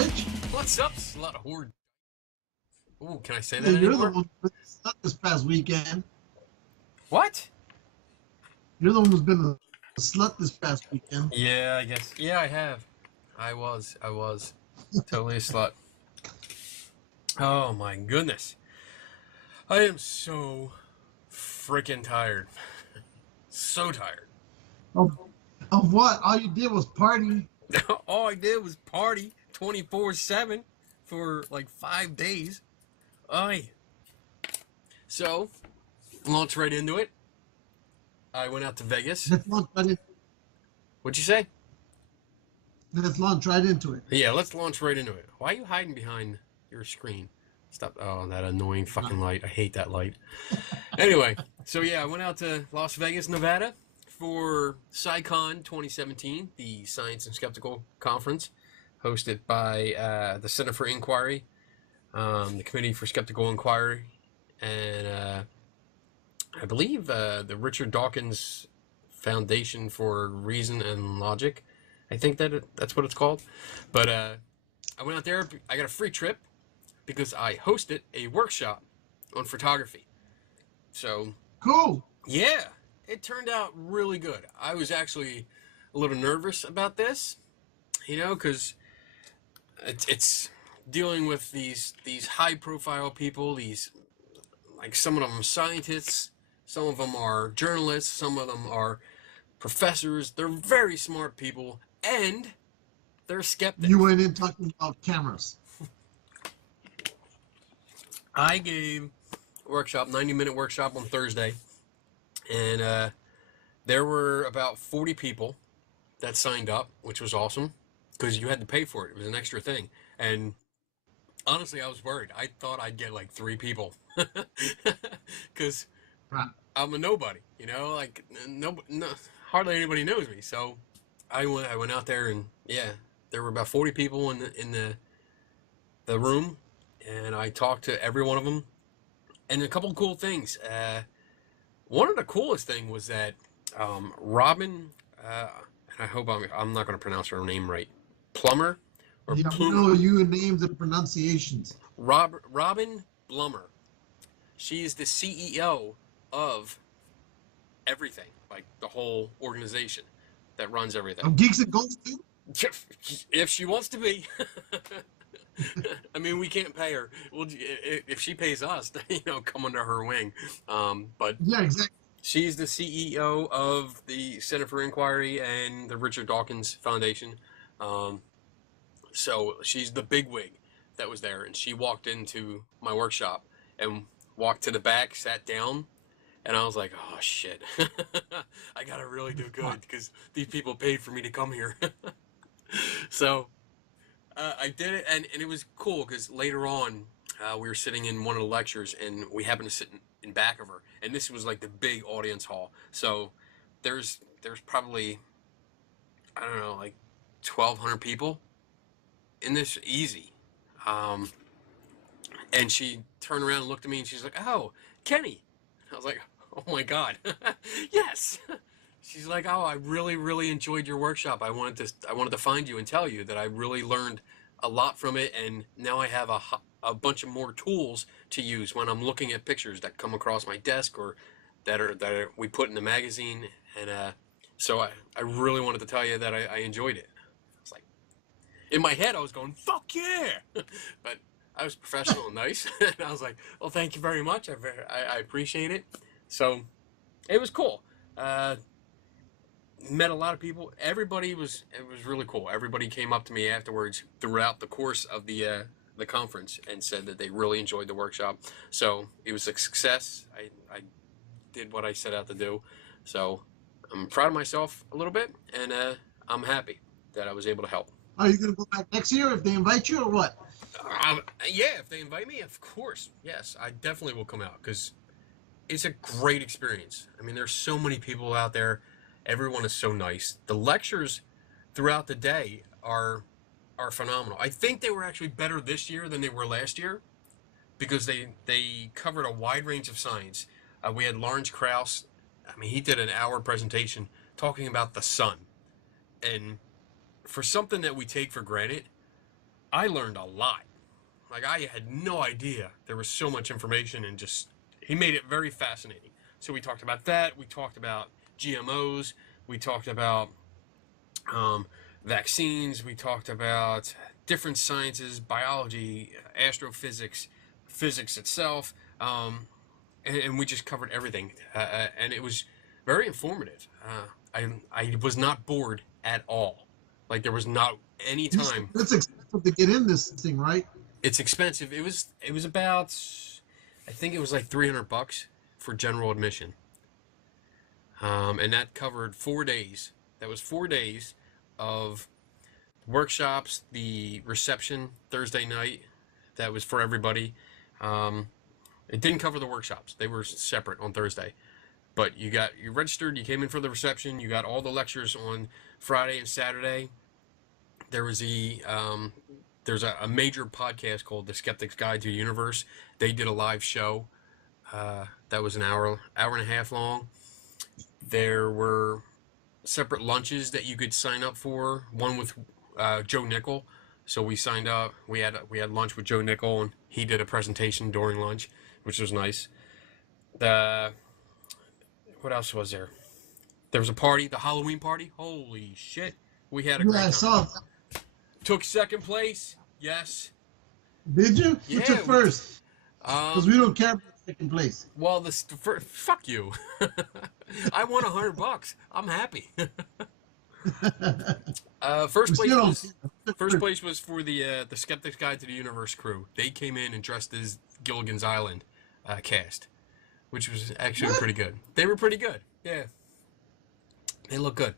bitch? What's up, slut horde? Ooh, can I say that Hey, you're the anymore? one who's been slut this past weekend. What? You're the one who's been a slut this past weekend. Yeah, I guess. Yeah, I have. I was. Totally a slut. Oh my goodness. I am so freaking tired. So tired. Of, of what? All you did was party. All I did was party 24/7 for like 5 days. Aye. So, launch right into it. I went out to Vegas. Let's launch right, What'd you say? let's launch right into it. Yeah, let's launch right into it. Why are you hiding behind your screen? Stop. Oh, that annoying fucking light. I hate that light. Anyway, so yeah, I went out to Las Vegas, Nevada for CSIcon 2017, the Science and Skeptical Conference, hosted by the Center for Inquiry, the Committee for Skeptical Inquiry, and I believe the Richard Dawkins Foundation for Reason and Logic. I think that's what it's called. But I went out there. I got a free trip because I hosted a workshop on photography. So, Cool. yeah, it turned out really good. I was actually a little nervous about this, because it's dealing with these high-profile people. These, like, some of them are scientists, some of them are journalists, some of them are professors. They're very smart people, and they're skeptics. You went in talking about cameras. I gave a workshop, 90-minute workshop on Thursday, and there were about 40 people that signed up, which was awesome, because you had to pay for it. It was an extra thing. And honestly, I was worried. I thought I'd get like 3 people, because Right. I'm a nobody, like no, hardly anybody knows me. So I went out there, and yeah, there were about 40 people in the room, and I talked to every one of them. And a couple cool things. One of the coolest thing was that Robin, and I hope I'm not going to pronounce her name right, Plummer or Yeah, Plumer. you names and pronunciations. Robin Blummer. She is the CEO of everything, like the whole organization that runs everything. Geeks and Goals too? If she wants to be. I mean, we can't pay her. Well, if she pays us, come under her wing. But Yeah, exactly. she's the CEO of the Center for Inquiry and the Richard Dawkins Foundation. So she's the bigwig that was there, and she walked into my workshop and walked to the back, sat down, and I was like, oh, shit. I got to really do good because these people paid for me to come here. So I did it, and it was cool because later on we were sitting in one of the lectures, and we happened to sit in back of her, and this was like the big audience hall. So there's probably, I don't know, like 1,200 people in this, easy. And she turned around and looked at me, and she's like, oh, Kenny. I was like, oh my God, yes. She's like, oh, I really, really enjoyed your workshop. I wanted to find you and tell you that I really learned a lot from it, and now I have a bunch of more tools to use when I'm looking at pictures that come across my desk or that we put in the magazine. And so I really wanted to tell you that I enjoyed it. It's like, in my head, I was going, fuck yeah, but I was professional and nice, and I was like, well, thank you very much. I appreciate it. So it was cool. Met a lot of people. It was really cool. Everybody came up to me afterwards throughout the course of the conference and said that they really enjoyed the workshop. So it was a success. I did what I set out to do. So I'm proud of myself a little bit, and I'm happy that I was able to help. Are you going to go back next year if they invite you or what? Yeah, if they invite me, of course. Yes, I definitely will come out because it's a great experience. I mean, there's so many people out there. Everyone is so nice. The lectures throughout the day are phenomenal. I think they were actually better this year than they were last year because they covered a wide range of science. We had Lawrence Krauss. I mean, he did an hour presentation talking about the sun. And for something that we take for granted, I learned a lot. Like, I had no idea there was so much information, and just, he made it very fascinating. So we talked about that. We talked about GMOs. We talked about vaccines. We talked about different sciences, biology, astrophysics, physics itself, and we just covered everything. And it was very informative. I was not bored at all. Like, there was not any time. It's expensive to get in this thing, right? It's expensive. It was about, I think it was like $300 for general admission, and that covered 4 days. That was 4 days of workshops, the reception Thursday night. That was for everybody. It didn't cover the workshops; they were separate on Thursday. But you registered, you came in for the reception, you got all the lectures on Friday and Saturday. There was there's a major podcast called The Skeptic's Guide to the Universe. They did a live show that was an hour and a half long. There were separate lunches that you could sign up for. One with Joe Nickel. So we signed up. We had lunch with Joe Nickel, and he did a presentation during lunch, which was nice. What else was there? There was a party, the Halloween party. Holy shit, we had a great time. I saw that. Took second place. Yes. Did you? Yeah, Who took first? Because we don't care about second place. Well, fuck you. I won $100. I'm happy. First place was for the Skeptic's Guide to the Universe crew. They came in and dressed as Gilligan's Island cast, which was actually pretty good. They were pretty good. Yeah. They look good.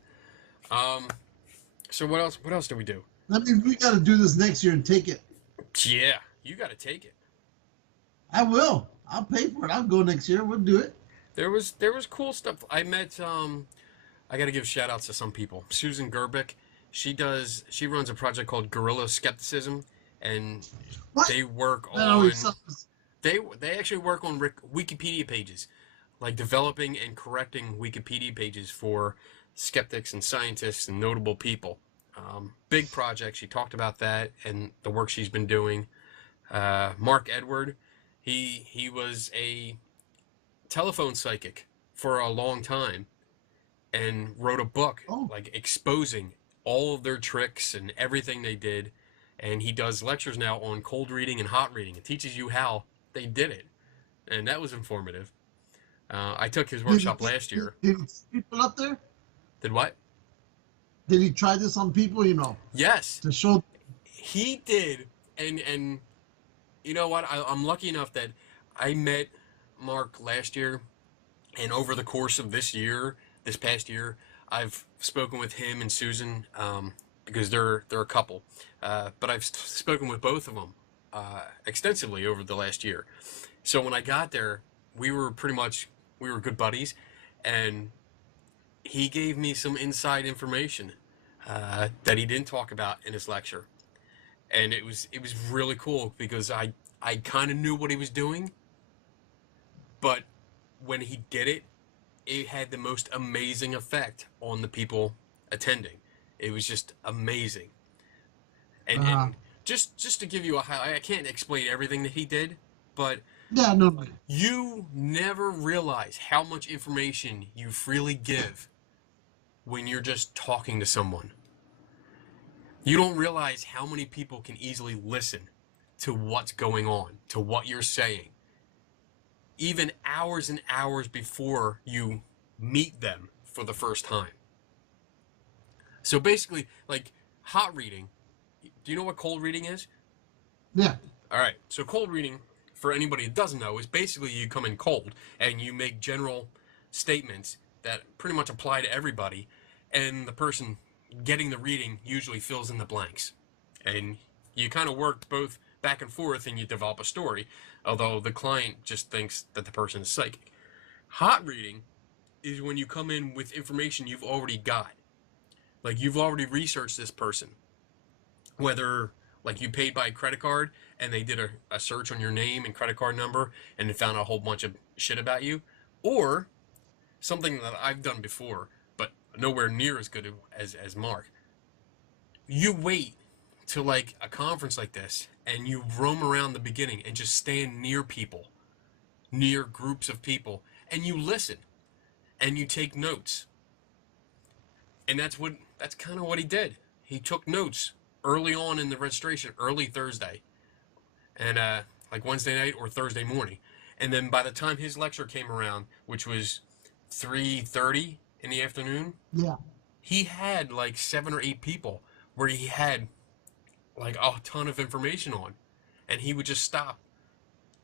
So what else did we do? I mean, we got to do this next year and take it. Yeah, you got to take it. I will. I'll pay for it. I'll go next year. We'll do it. There was cool stuff. I met I got to give shout outs to some people. Susan Gerbic, she runs a project called Guerrilla Skepticism, and What? they work That on always sucks. they actually work on Wikipedia pages, like developing and correcting Wikipedia pages for skeptics and scientists and notable people. Big project. She talked about that and the work she's been doing. Mark Edward, he was a telephone psychic for a long time and wrote a book like exposing all of their tricks and everything they did. And he does lectures now on cold reading and hot reading. It teaches you how they did it. And that was informative. I took his workshop last year. Did he see people up there? Did what? Did he try this on people, Yes. to show? He did. And you know what? I'm lucky enough that I met Mark last year. And over the course of this past year, I've spoken with him and Susan because they're a couple. But I've spoken with both of them extensively over the last year. So when I got there, we were good buddies, and he gave me some inside information that he didn't talk about in his lecture, and it was really cool because I kind of knew what he was doing, but when he did it, it had the most amazing effect on the people attending. It was just amazing, and just to give you I can't explain everything that he did, but Yeah, no. you never realize how much information you freely give when you're just talking to someone. You don't realize how many people can easily listen to what's going on, to what you're saying, even hours and hours before you meet them for the first time. So basically, like hot reading, do you know what cold reading is? Yeah. All right, so cold reading, for anybody who doesn't know, is basically you come in cold and you make general statements that pretty much apply to everybody, and the person getting the reading usually fills in the blanks. And you kind of work both back and forth and you develop a story, although the client just thinks that the person is psychic. Hot reading is when you come in with information you've already got. Like you've already researched this person. Whether like you paid by credit card and they did a search on your name and credit card number and they found a whole bunch of shit about you, or something that I've done before, but nowhere near as good as Mark. You wait to like a conference like this and you roam around the beginning and just stand near people, near groups of people, and you listen and you take notes. And that's kind of what he did. He took notes early on in the registration, early Thursday, and like Wednesday night or Thursday morning. And then by the time his lecture came around, which was 3:30 in the afternoon, Yeah. he had like 7 or 8 people where he had like a ton of information on, and he would just stop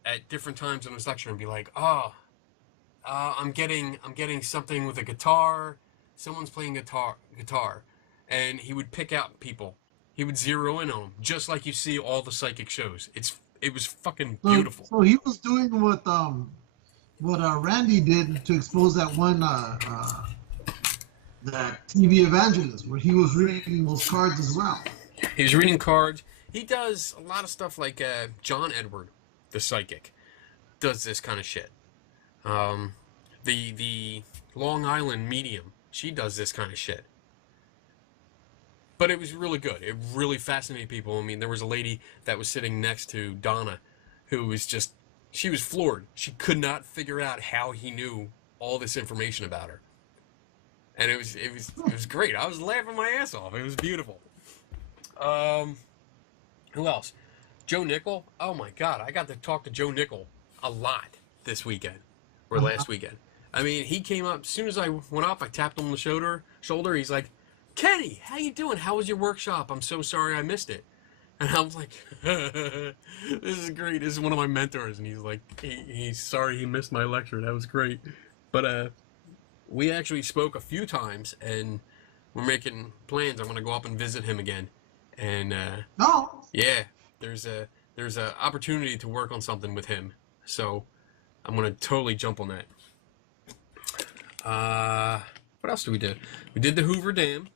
at different times in his lecture and be like, I'm getting something with a guitar. Someone's playing guitar, and he would pick out people. He would zero in on them, just like you see all the psychic shows. It was fucking beautiful. So he was doing what Randy did to expose that one that TV evangelist, where he was reading those cards as well. He was reading cards. He does a lot of stuff like John Edward, the psychic, does this kind of shit. The Long Island medium, she does this kind of shit. But it was really good. It really fascinated people. I mean, there was a lady that was sitting next to Donna who was just, she was floored. She could not figure out how he knew all this information about her. And it was great. I was laughing my ass off. It was beautiful. Who else? Joe Nickel. Oh my God, I got to talk to Joe Nickel a lot this weekend or last weekend. I mean, he came up as soon as I went up. I tapped him on the shoulder. He's like, "Kenny, how you doing? How was your workshop? I'm so sorry I missed it." And I was like, "This is great. This is one of my mentors." And he's like, he's sorry he missed my lecture. That was great. But we actually spoke a few times, and we're making plans. I'm gonna go up and visit him again. And yeah, there's a opportunity to work on something with him. So I'm gonna totally jump on that. What else did we do? We did the Hoover Dam.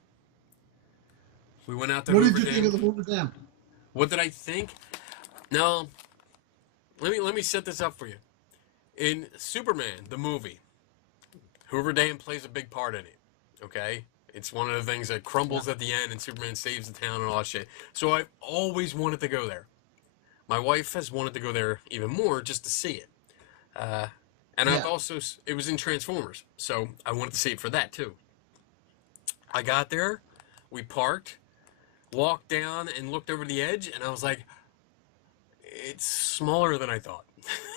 We went out to Hoover Dam. What did you think of the Hoover Dam? What did I think? No. Let me set this up for you. In Superman, the movie, Hoover Dam plays a big part in it. Okay? It's one of the things that crumbles at the end and Superman saves the town and all that shit. So I've always wanted to go there. My wife has wanted to go there even more just to see it. And I've also, it was in Transformers, so I wanted to see it for that too. I got there, we parked, walked down and looked over the edge, and I was like, it's smaller than I thought.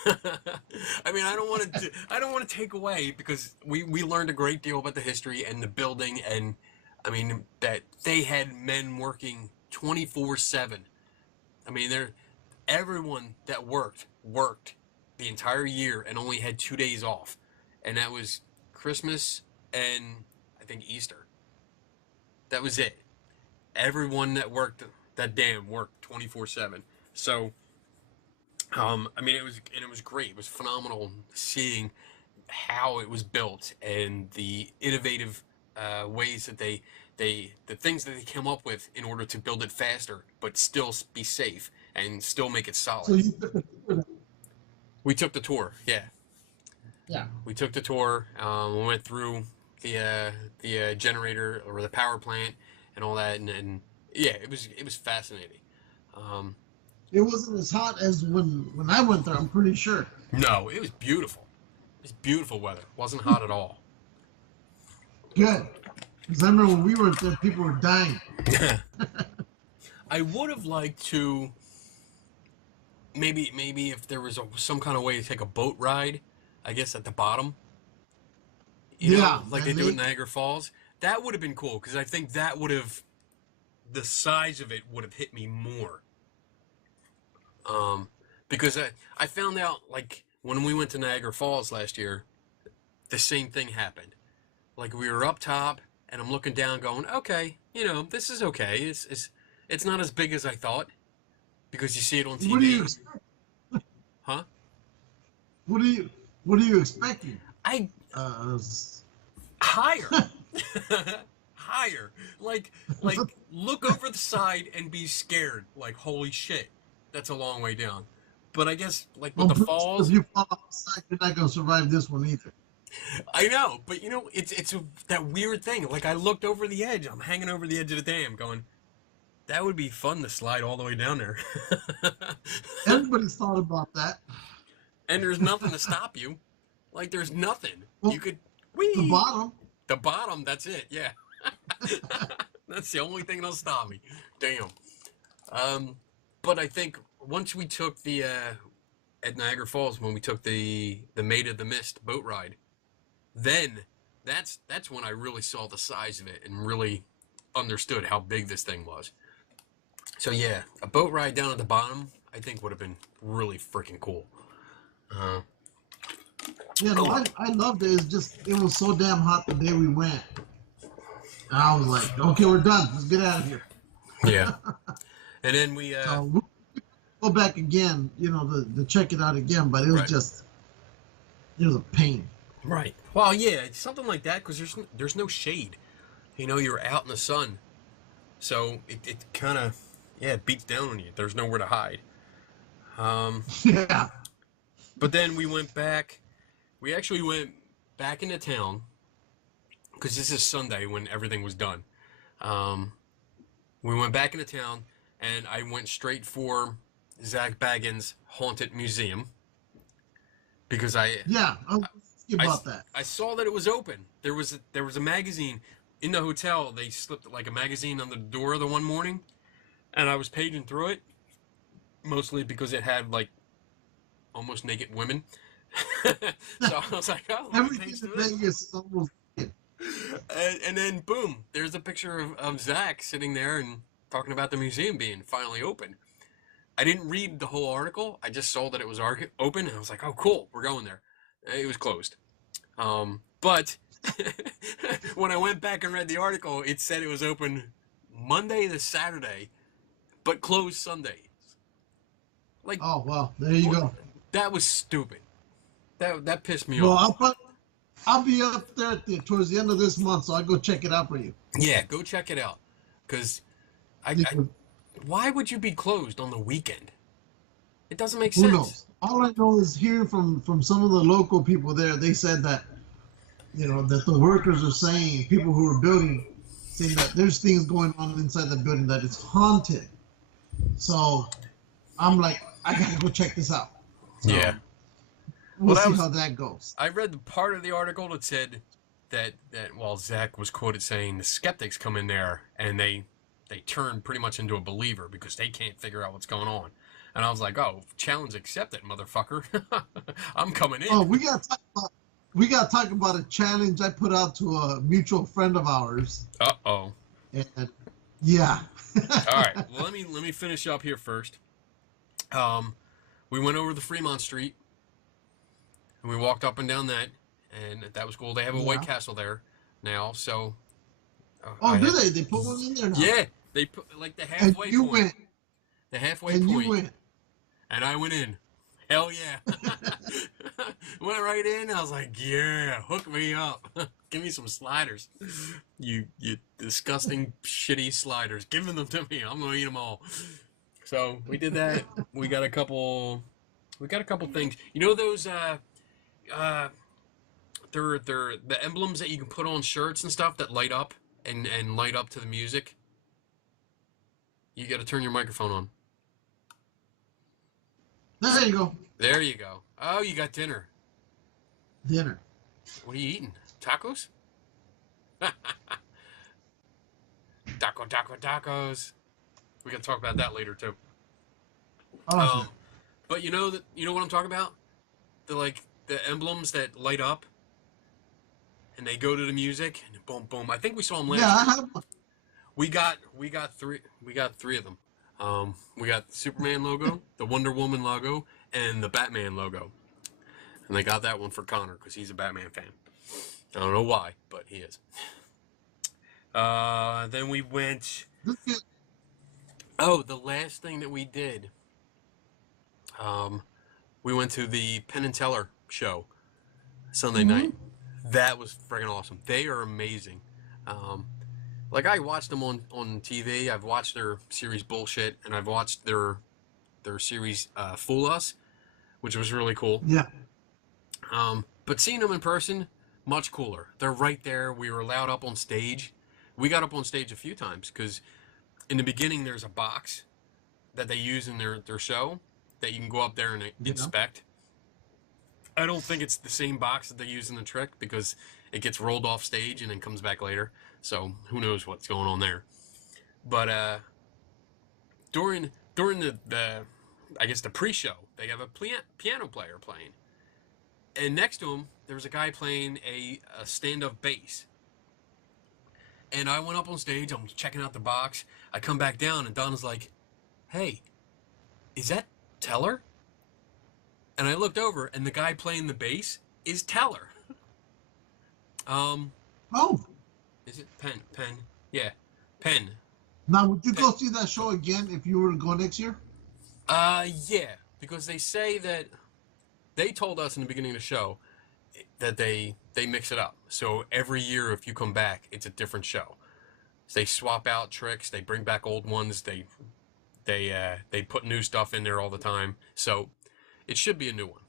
I mean, I don't want to take away, because we learned a great deal about the history and the building, and I mean that they had men working 24/7. I mean, everyone that worked the entire year and only had 2 days off, and that was Christmas and I think Easter. That was it. Everyone that worked that dam worked 24/7. So I mean, it was great. It was phenomenal seeing how it was built and the innovative ways that the things that they came up with in order to build it faster but still be safe and still make it solid. So you took the tour. We took the tour, yeah. Yeah. We took the tour. We went through the generator or the power plant and all that, and yeah, it was fascinating. It wasn't as hot as when I went there, I'm pretty sure. No, it was beautiful. It was beautiful weather. It wasn't hot at all. Good. Because I remember when we were there, people were dying. I would have liked to maybe if there was some kind of way to take a boat ride, I guess at the bottom. You know, like they do at Niagara Falls. That would have been cool, because I think that would have, the size of it would have hit me more. Because I found out, like, when we went to Niagara Falls last year, the same thing happened. Like, we were up top, and I'm looking down going, okay, you know, this is okay. It's not as big as I thought, because you see it on TV. What do you expect? Huh? What are you expecting? Higher. Higher. Like, look over the side and be scared. Like, holy shit, that's a long way down. But I guess, like, with the falls, if you fall off the side, you're not gonna survive this one either. I know, but you know, it's that weird thing. Like, I looked over the edge. I'm hanging over the edge of the dam, going, That would be fun to slide all the way down there. Everybody's thought about that. And there's nothing to stop you. Like, there's nothing. Well, You could... the Whee! bottom. The bottom, that's it, yeah. That's the only thing that'll stop me. Damn. But I think once we took the... at Niagara Falls, when we took the Maid of the Mist boat ride, then that's when I really saw the size of it and really understood how big this thing was. So yeah, a boat ride down at the bottom, I think would have been really freaking cool. Yeah, no, I loved it. It was so damn hot the day we went. And I was like, okay, we're done. Let's get out of here. Yeah. And then we we'll go back again, to check it out again, but it was it was a pain. Right. Well, yeah, something like that, because there's no shade. You're out in the sun. So it kind of, it beats down on you. There's nowhere to hide. Yeah. But then we went back. We actually went back into town, because this is Sunday when everything was done. We went back into town, and I went straight for Zach Baggins' Haunted Museum. Because I was about that. I saw that it was open. There was a magazine in the hotel. They slipped like a magazine on the door the one morning, and I was paging through it, mostly because it had like almost naked women. So I was like, oh, everything in Vegas is almost naked. And then boom, there's a picture of Zach sitting there and talking about the museum being finally open. I didn't read the whole article. I just saw that it was open, and I was like, oh, cool, we're going there. It was closed. But when I went back and read the article, it said it was open Monday to Saturday, but closed Sundays. Like, oh, well, there you go. That was stupid. That pissed me well, off. I'll be up there towards the end of this month, so I'll go check it out for you. Yeah, go check it out. Because why would you be closed on the weekend? It doesn't make sense. Who knows? All I know is hearing from some of the local people there, they said that, that the workers are saying, people who are building, saying that there's things going on inside the building that it's haunted. So I'm like, I gotta go check this out. So yeah. We'll see how that goes. I read the part of the article that said that Zach was quoted saying the skeptics come in there and they turn pretty much into a believer because they can't figure out what's going on. And I was like, oh, challenge accepted, motherfucker. I'm coming in. Oh, we got to talk about a challenge I put out to a mutual friend of ours. Uh-oh. And yeah. All right. Well, let me finish up here first. We went over the Fremont Street, and we walked up and down that, and that was cool. They have a White Castle there now, so. Do they? They put one in there now? Yeah, they put like the halfway and you point. Went. The halfway and point. You went. And I went in. Hell yeah. Went right in. I was like, yeah, hook me up. Give me some sliders. You disgusting, shitty sliders. Give them to me. I'm going to eat them all. So we did that. We got a couple things. You know those, they're the emblems that you can put on shirts and stuff that light up and light up to the music? You got to turn your microphone on. There you go. There you go. Oh, you got dinner. Dinner. What are you eating? Tacos? Tacos. We can talk about that later too. Awesome. But you know what I'm talking about? The emblems that light up and they go to the music and boom boom. I think we saw them last. Yeah, I have one. We got three of them. We got the Superman logo, the Wonder Woman logo, and the Batman logo. And they got that one for Connor because he's a Batman fan. I don't know why, but he is. Then we went. Oh, the last thing that we did. We went to the Penn and Teller show Sunday night. That was freaking awesome. They are amazing. I watched them on TV. I've watched their series Bullshit, and I've watched their series Fool Us, which was really cool. Yeah. But seeing them in person, much cooler. They're right there. We were allowed up on stage. We got up on stage a few times because in the beginning, there's a box that they use in their show that you can go up there and inspect. I don't think it's the same box that they use in the trick because it gets rolled off stage and then comes back later. So who knows what's going on there. But during the I guess the pre-show, they have a piano player playing. And next to him, there was a guy playing a stand-up bass. And I went up on stage, I'm checking out the box. I come back down and Donna's like, "Hey, is that Teller?" And I looked over, and the guy playing the bass is Teller. Oh. Is it Penn? Yeah, Penn. Now, would you go see that show again if you were to go next year? Yeah, because they say that they told us in the beginning of the show that they mix it up. So every year, if you come back, it's a different show. So they swap out tricks, they bring back old ones, they put new stuff in there all the time. So it should be a new one.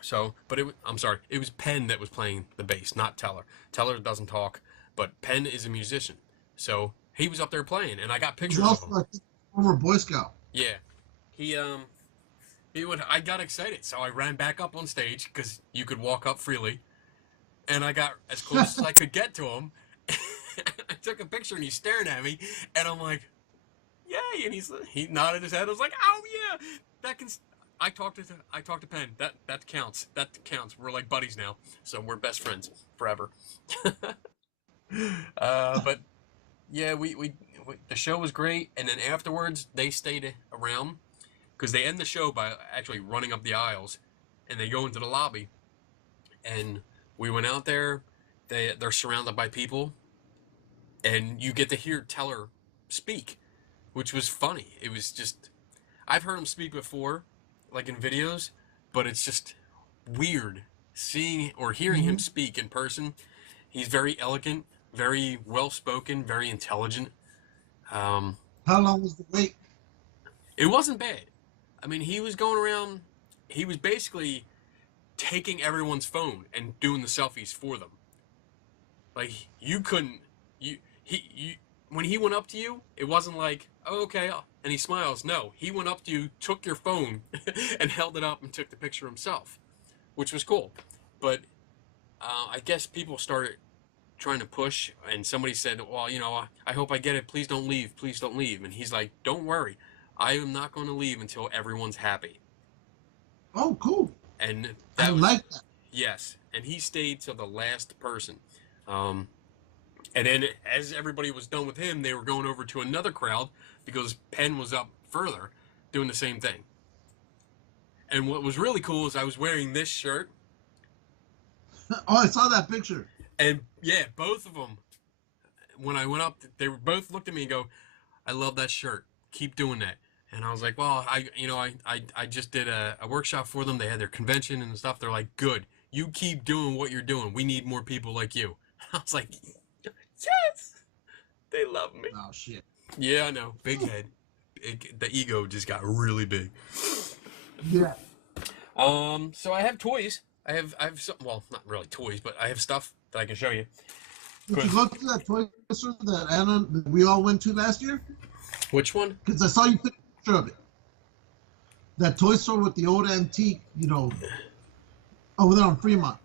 So, but I'm sorry, it was Penn that was playing the bass, not Teller. Teller doesn't talk, but Penn is a musician. So he was up there playing, and I got pictures of him. Like a former Boy Scout. Yeah, I got excited, so I ran back up on stage because you could walk up freely, and I got as close as I could get to him. I took a picture, and he's staring at me, and I'm like, "Yay!" And he nodded his head. I was like, "Oh yeah, that can." I talked to Penn. That counts. That counts. We're like buddies now, so we're best friends forever. But yeah, we the show was great, and then afterwards they stayed around because they end the show by actually running up the aisles, and they go into the lobby, and we went out there. They're surrounded by people, and you get to hear Teller speak, which was funny. It was just, I've heard him speak before, like in videos, but it's just weird seeing or hearing him speak in person. He's very elegant, very well-spoken, very intelligent. How long was the wait? It wasn't bad. I mean, he was going around, he was basically taking everyone's phone and doing the selfies for them. Like, you couldn't, when he went up to you, it wasn't like, "Oh, okay," and he smiles. No, he went up to you, took your phone, and held it up and took the picture himself, which was cool. But I guess people started trying to push, and somebody said, "Well, I hope I get it. Please don't leave. Please don't leave." And he's like, "Don't worry. I am not going to leave until everyone's happy." Oh, cool. And I like that. Yes, and he stayed till the last person. And then as everybody was done with him, they were going over to another crowd because Penn was up further doing the same thing. And what was really cool is I was wearing this shirt. Oh, I saw that picture. And yeah, both of them, when I went up, they were both looked at me and go, "I love that shirt. Keep doing that." And I was like, "Well, I just did a workshop for them. They had their convention and stuff." They're like, "Good. You keep doing what you're doing. We need more people like you." I was like, "Yes, they love me." Oh shit. Yeah, I know. Big head. The ego just got really big. Yeah. So I have toys. I have some. Well, not really toys, but I have stuff that I can show you. Did you go to that toy store that we all went to last year? Which one? Because I saw you took a picture of it. That toy store with the old antique, over there on Fremont.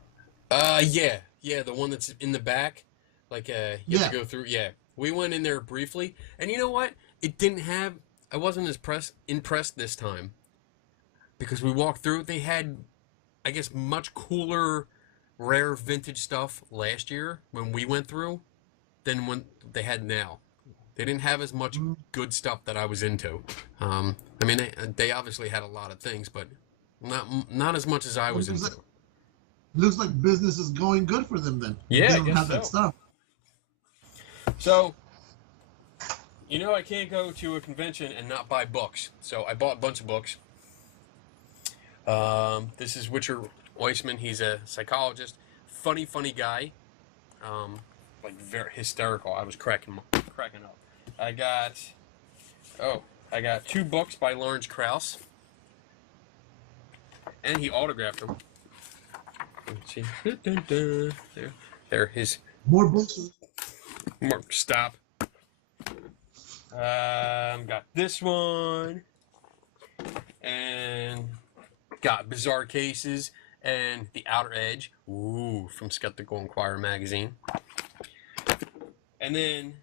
Yeah, the one that's in the back. Like, you have to go through. Yeah, we went in there briefly, and you know what? It didn't have. I wasn't as impressed this time because we walked through. They had, I guess, much cooler, rare vintage stuff last year when we went through than when they had now. They didn't have as much good stuff that I was into. I mean, they obviously had a lot of things, but not as much as I was into. Looks like business is going good for them then. Yeah, they don't have that stuff. So, I can't go to a convention and not buy books. So I bought a bunch of books. This is Richard Weissman. He's a psychologist. Funny guy. Like very hysterical. I was cracking up. I got 2 books by Lawrence Krauss. And he autographed them. Let's see. There his more books. Stop. Got this one, and got Bizarre Cases and The Outer Edge. Ooh, from Skeptical Inquirer magazine. And then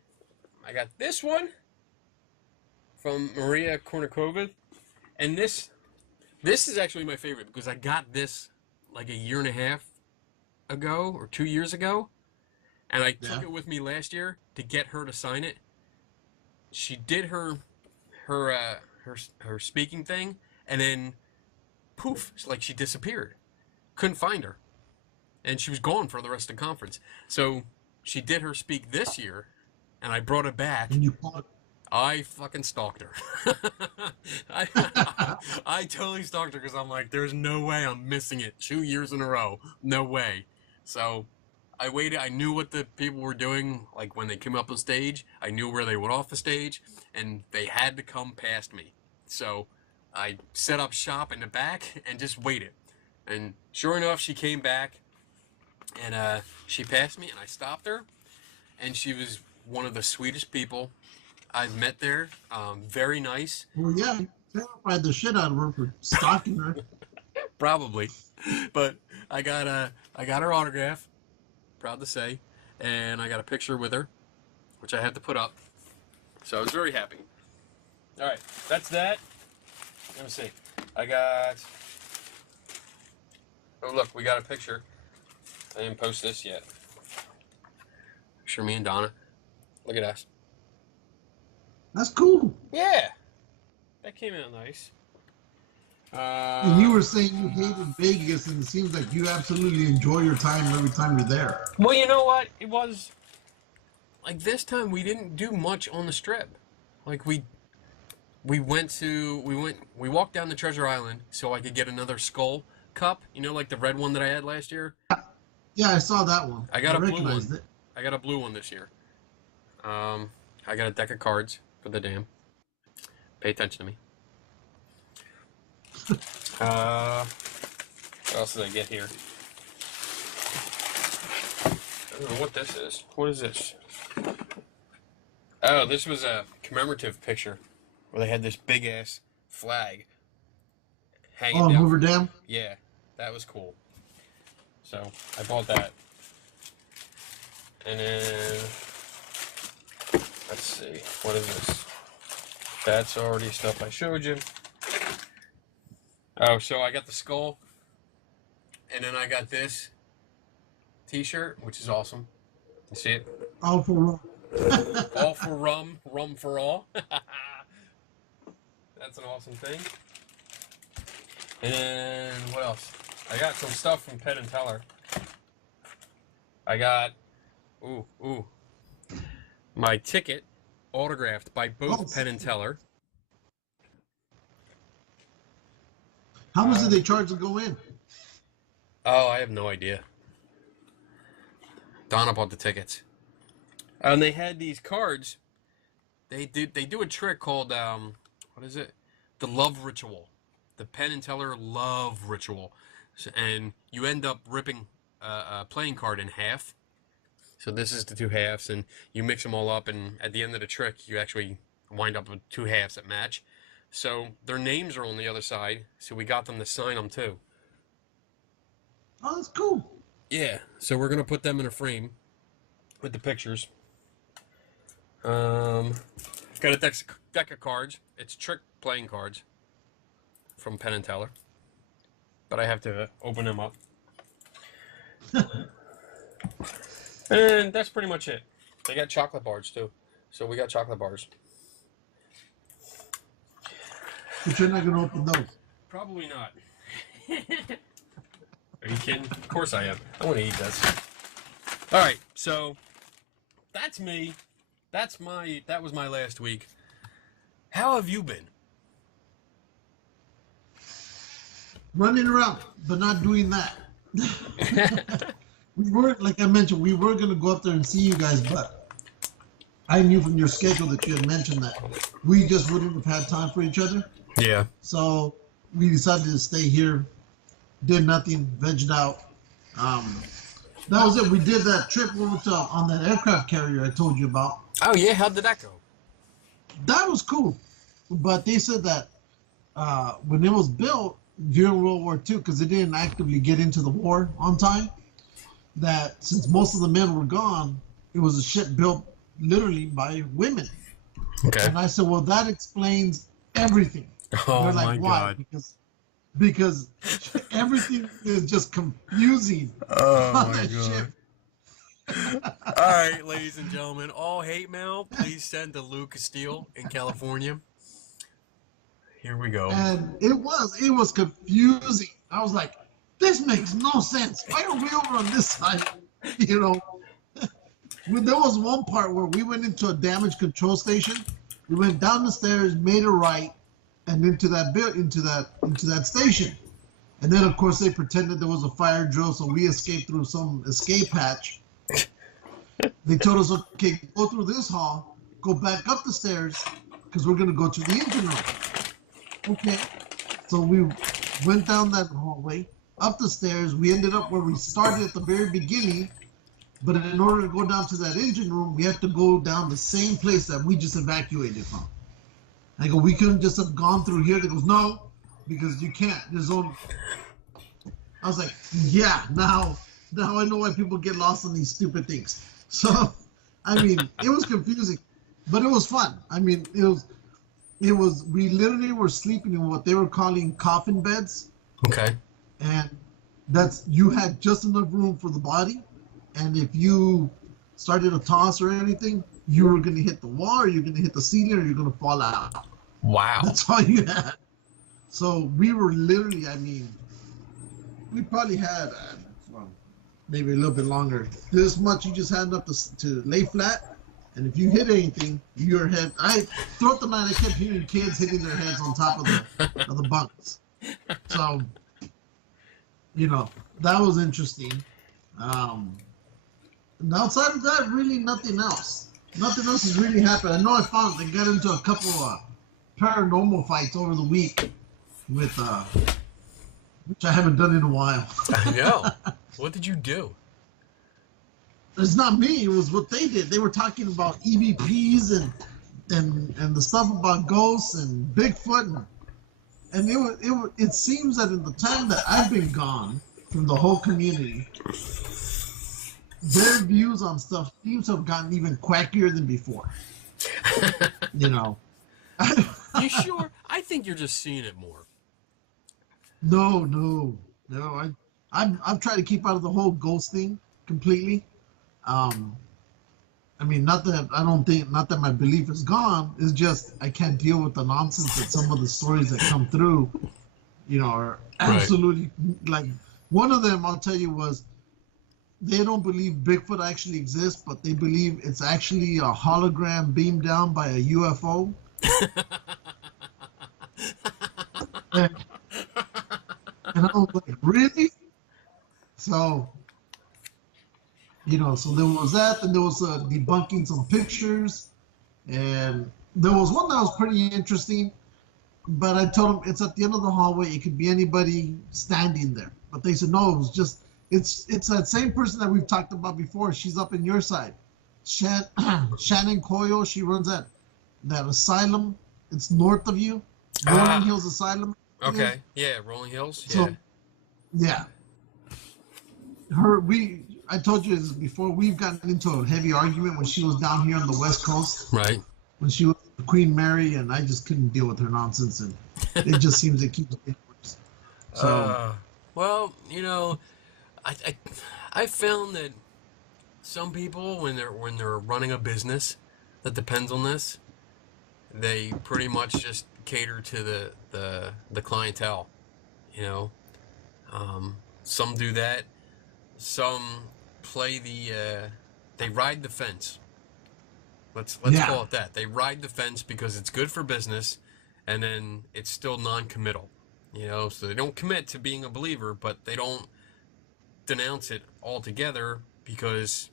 I got this one from Maria Kornikova, and this is actually my favorite because I got this like a year and a half ago or 2 years ago, and I took it with me last year to get her to sign it. She did her speaking thing, and then poof, like she disappeared. Couldn't find her, and she was gone for the rest of the conference. So she did her speak this year, and I brought it back. And you bought it. I fucking stalked her. I totally stalked her because I'm like, there's no way I'm missing it 2 years in a row. No way. So I waited. I knew what the people were doing, like when they came up on stage. I knew where they went off the stage, and they had to come past me. So I set up shop in the back and just waited. And sure enough, she came back, and she passed me, and I stopped her, and she was one of the sweetest people I've met there. Very nice. Well, yeah, you terrified the shit out of her for stalking her. Probably, but I got her autograph. Proud to say, and I got a picture with her, which I had to put up. So I was very happy. All right, that's that. Let me see. I got. Oh look, we got a picture. I didn't post this yet. Picture me and Donna. Look at us. That's cool. Yeah, that came out nice. And you were saying you hated Vegas, and it seems like you absolutely enjoy your time every time you're there. Well, you know what? It was like this time we didn't do much on the strip. Like we walked down to Treasure Island so I could get another skull cup. You know, like the red one that I had last year. Yeah, I saw that one. I got a blue one. It. I got a blue one this year. I got a deck of cards for the dam. Pay attention to me. What else did I get here? I don't know what this is. What is this? Oh, this was a commemorative picture where they had this big ass flag hanging down. Hoover Dam? Yeah, that was cool. So I bought that. And then let's see, what is this? That's already stuff I showed you. Oh, so I got the skull, and then I got this T-shirt, which is awesome. You see it? All for rum. All for rum, rum for all. That's an awesome thing. And then what else? I got some stuff from Penn and Teller. I got, my ticket autographed by both Penn and Teller. How much did they charge to go in? Oh, I have no idea. Donna bought the tickets. And they had these cards. They do a trick called, what is it? The Love Ritual. The Penn and Teller Love Ritual. So, and you end up ripping a playing card in half. So this is the two halves, and you mix them all up, and at the end of the trick, you actually wind up with two halves that match. So their names are on the other side, so we got them to sign them too. Oh, that's cool. Yeah, so we're going to put them in a frame with the pictures. Got a deck of cards. It's trick playing cards from Penn and Teller. But I have to open them up. And that's pretty much it. They got chocolate bars too. So we got chocolate bars. But you're not going to open those. Probably not. Are you kidding? Of course I am. I want to eat this. All right, so that's me. That was my last week. How have you been? Running around, but not doing that. We were, like I mentioned, we were going to go up there and see you guys, but I knew from your schedule that you had mentioned that we just wouldn't have had time for each other. Yeah. So we decided to stay here, did nothing, vegged out. That was it. We did that trip over to, on that aircraft carrier I told you about. Oh, yeah? How did that go? that was cool. But they said that when it was built during World War II, because it didn't actively get into the war on time, that since most of the men were gone, it was a ship built literally by women. Okay. And I said, well, that explains everything. Oh, they're like, my why? God. Because everything is just confusing on that ship. All right, ladies and gentlemen, all hate mail, please send to Lou Castile in California. Here we go. And it was confusing. I was like, this makes no sense. Why are we over on this side? You know, there was one part where we went into a damage control station. We went down the stairs, made a right, and into that station. And then, of course, they pretended there was a fire drill, so we escaped through some escape hatch. They told us, okay, go through this hall, go back up the stairs, because we're going to go to the engine room. Okay. So we went down that hallway, up the stairs. We ended up where we started at the very beginning, but in order to go down to that engine room, we have to go down the same place that we just evacuated from. I go, we couldn't just have gone through here. They goes, no, because you can't. There's only... I was like, yeah, now I know why people get lost on these stupid things. So, I mean, it was confusing, but it was fun. I mean, it was, we literally were sleeping in what they were calling coffin beds. Okay. And you had just enough room for the body. And if you started a toss or anything, you were going to hit the wall, or you're going to hit the ceiling, or you're going to fall out. Wow. That's all you had. So we were literally, I mean, we probably had maybe a little bit longer. This much you just had enough to lay flat, and if you hit anything, your head. Throughout the night, I kept hearing kids hitting their heads on top of the bunks. So, you know, that was interesting. And outside of that, really nothing else. Nothing else has really happened. I know they got into a couple of paranormal fights over the week with which I haven't done in a while. I know. What did you do? It's not me. It was what they did. They were talking about EVPs and the stuff about ghosts and Bigfoot, and it seems that in the time that I've been gone from the whole community, their views on stuff seems to have gotten even quackier than before. You know. You sure? I think you're just seeing it more. No. I've tried to keep out of the whole ghost thing completely. I mean, not that my belief is gone. It's just I can't deal with the nonsense that some of the stories that come through, you know, are absolutely like. One of them, I'll tell you, was they don't believe Bigfoot actually exists, but they believe it's actually a hologram beamed down by a UFO. and I was like, really? So, you know, so there was that, and there was debunking some pictures, and there was one that was pretty interesting, but I told them it's at the end of the hallway. It could be anybody standing there, but they said no. It was just it's that same person that we've talked about before. She's up in your side, Shannon Coyle. She runs that asylum. It's north of you, Rolling Hills Asylum. Okay, yeah, Rolling Hills. Yeah. So, yeah. I told you this before. We've gotten into a heavy argument when she was down here on the West Coast. Right. When she was Queen Mary, and I just couldn't deal with her nonsense, and it just seems it keeps getting worse. So, well, you know, I found that some people when they're running a business that depends on this, they pretty much just cater to the clientele, you know. Some do that. Some play they ride the fence. Let's call it that. They ride the fence because it's good for business, and then it's still non-committal, you know. So they don't commit to being a believer, but they don't denounce it altogether because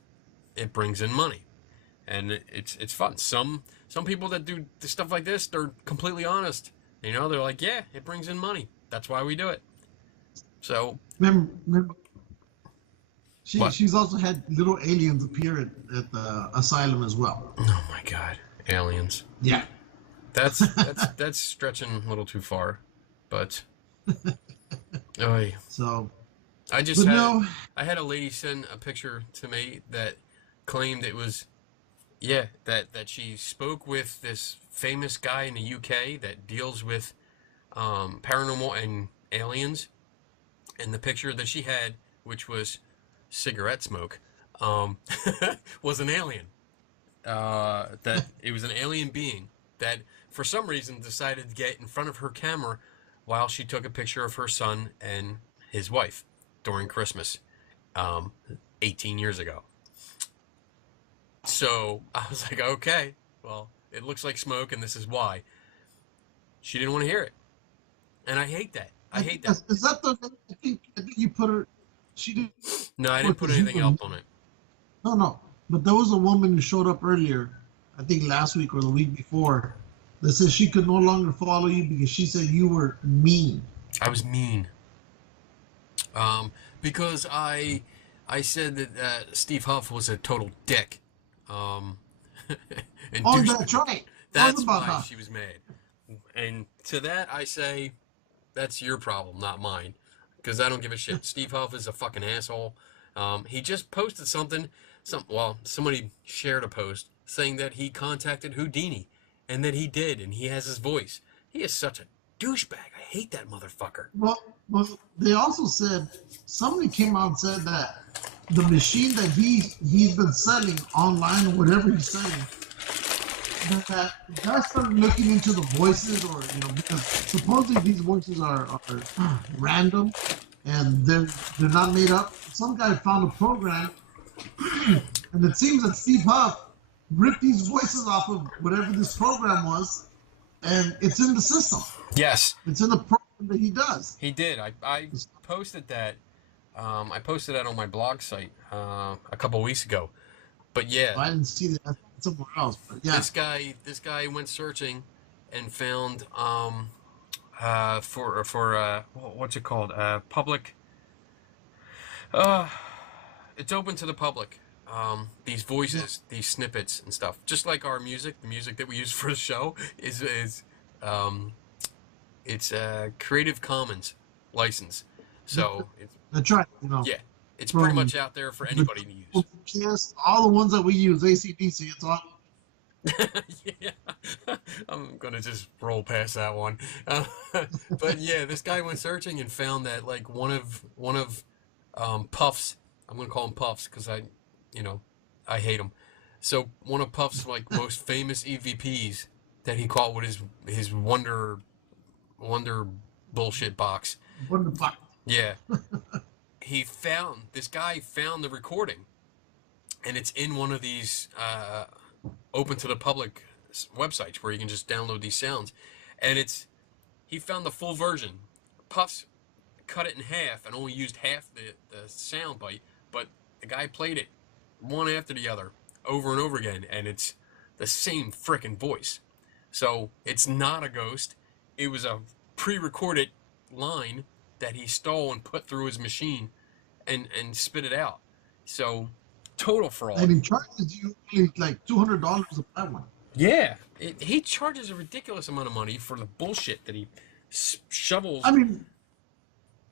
it brings in money, and it's fun. Some people that do stuff like this, they're completely honest. You know, they're like, yeah, it brings in money. That's why we do it. So remember she's also had little aliens appear at the asylum as well. Oh my God, aliens. Yeah. That's stretching a little too far, but oh, So, I just but had no, I had a lady send a picture to me that claimed it was yeah that she spoke with this famous guy in the UK that deals with paranormal and aliens, and the picture that she had, which was cigarette smoke, um, was an alien. That it was an alien being that for some reason decided to get in front of her camera while she took a picture of her son and his wife during Christmas, um, 18 years ago. So I was like, okay, well, it looks like smoke, and this is why. She didn't want to hear it, and I hate that. I hate that. is that the? I think you put her. She did No, I didn't with put the anything Human. else on it. No, no. But there was a woman who showed up earlier, I think last week or the week before, that said she could no longer follow you because she said you were mean. I was mean, because I said that Steve Huff was a total dick, um, and Oh, douche. that's right. That was That's about why her. she was mad. And to that I say, that's your problem, not mine, because I don't give a shit. Steve Huff is a fucking asshole. He just posted something. Somebody shared a post saying that he contacted Houdini, and that he did, and he has his voice. He is such a douchebag. I hate that motherfucker. Well, they also said somebody came out and said that the machine that he's been selling online or whatever he's selling, that guys started looking into the voices, or because supposedly these voices are random and they're not made up. Some guy found a program, and it seems that Steve Huff ripped these voices off of whatever this program was, and it's in the system. Yes, It's in the program that he does. he did. I posted that. I posted that on my blog site a couple weeks ago. But yeah, I didn't see that somewhere else, but yeah. this guy went searching and found for what's it called, public, uh it's open to the public, these Yeah. voices, these snippets and stuff, just like our music, the music that we use for the show is um it's a Creative Commons license, so it's That's right. yeah, it's pretty From much out there for the anybody to use. Kiss, all the ones that we use, ACDC, it's all. Yeah, I'm gonna just roll past that one. But yeah, this guy went searching and found that like one of Puff's. I'm gonna call him Puffs because you know, I hate him. So one of Puff's like most famous EVPs that he caught with his wonder bullshit box. What the fuck? Yeah, this guy found the recording, and it's in one of these open to the public websites where you can just download these sounds, and he found the full version. Puffs cut it in half and only used half the sound bite, but the guy played it one after the other over and over again, and it's the same frickin' voice. So it's not a ghost. It was a pre-recorded line that he stole and put through his machine and spit it out. So total fraud. And he charges you like $200 to buy one. Yeah, he charges a ridiculous amount of money for the bullshit that he shovels. I mean,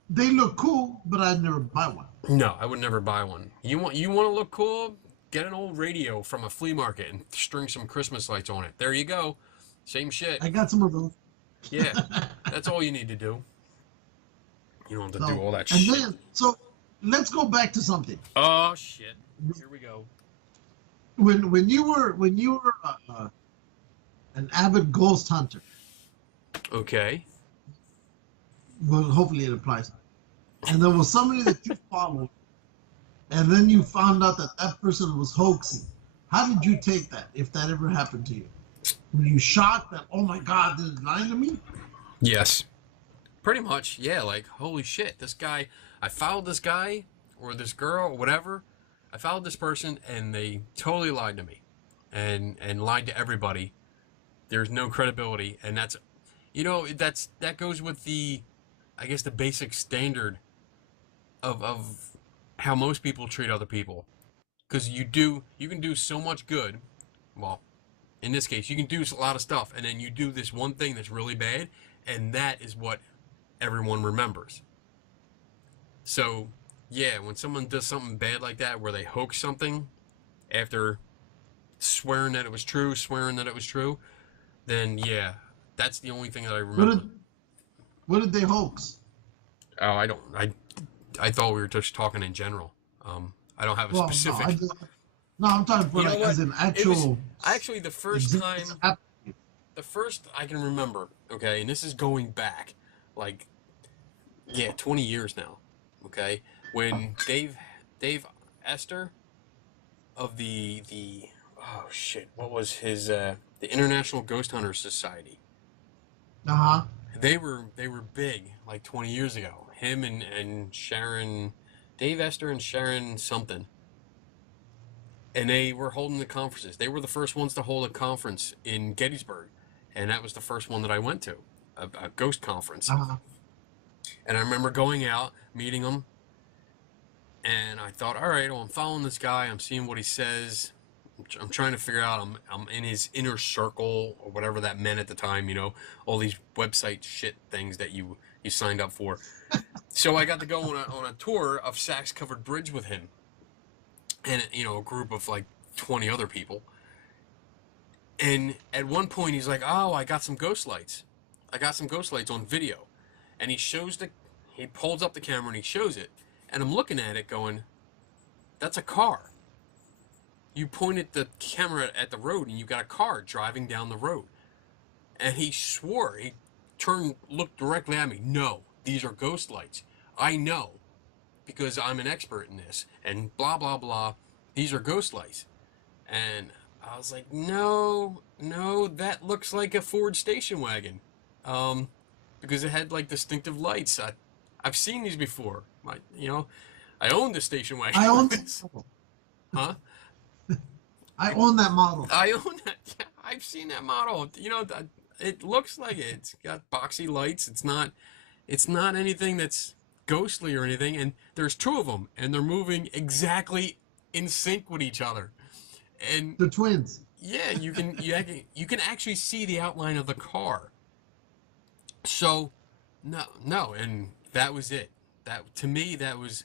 they look cool, but I'd never buy one. No, I would never buy one. You want to look cool? Get an old radio from a flea market and string some Christmas lights on it. There you go. Same shit. I got some of those. Yeah, that's all you need to do. You don't have to do all that and shit. Then, so let's go back to something. Oh shit! Here we go. When you were an avid ghost hunter, Okay. well, hopefully it applies. And there was somebody that you followed, and then you found out that that person was hoaxing. How did you take that, if that ever happened to you? Were you shocked that, oh my God, they're lying to me? Yes. Pretty much, yeah, like, holy shit, this guy, I followed this guy, or this girl, or whatever, I followed this person, and they totally lied to me, and lied to everybody. There's no credibility, and that's, that goes with I guess the basic standard of how most people treat other people. Because you can do so much good, well, in this case, you can do a lot of stuff, and then you do this one thing that's really bad, and that is what everyone remembers. So, yeah, when someone does something bad like that, where they hoax something after swearing that it was true, then yeah, that's the only thing that I remember. What did they hoax? Oh, I thought we were just talking in general. I don't have a specific. No, I'm talking for as an actual. Actually, the first I can remember. Okay, and this is going back, like, 20 years now. Okay, when Dave Esther of the oh shit, what was his the International Ghost Hunter Society. They were big like 20 years ago. Him and Sharon, Dave Esther and Sharon something. And they were holding the conferences. They were the first ones to hold a conference in Gettysburg. And that was the first one that I went to, a ghost conference. And I remember going out, meeting him. And I thought, all right, well, I'm following this guy. I'm seeing what he says. I'm trying to figure out, I'm in his inner circle, or whatever that meant at the time, you know, all these website shit things that you signed up for. So I got to go on a tour of Saks Covered Bridge with him. And, you know, a group of like 20 other people. And at one point he's like, oh, I got some ghost lights. I got some ghost lights on video. And he holds up the camera and he shows it. And I'm looking at it going, that's a car. You pointed the camera at the road and you got a car driving down the road. And he swore, he looked directly at me. No, these are ghost lights. I know, because I'm an expert in this, and blah, blah, blah. These are ghost lights. And I was like, no, that looks like a Ford station wagon. Because it had like distinctive lights. I've seen these before. I own the station wagon. I own this. Huh? I own that model. I own that. Yeah, I've seen that model. You know, it looks like it. It's got boxy lights. It's not anything that's ghostly or anything. And there's two of them, and they're moving exactly in sync with each other. And they're twins. Yeah, you can actually see the outline of the car. So, no, and that was it. That, to me, that was,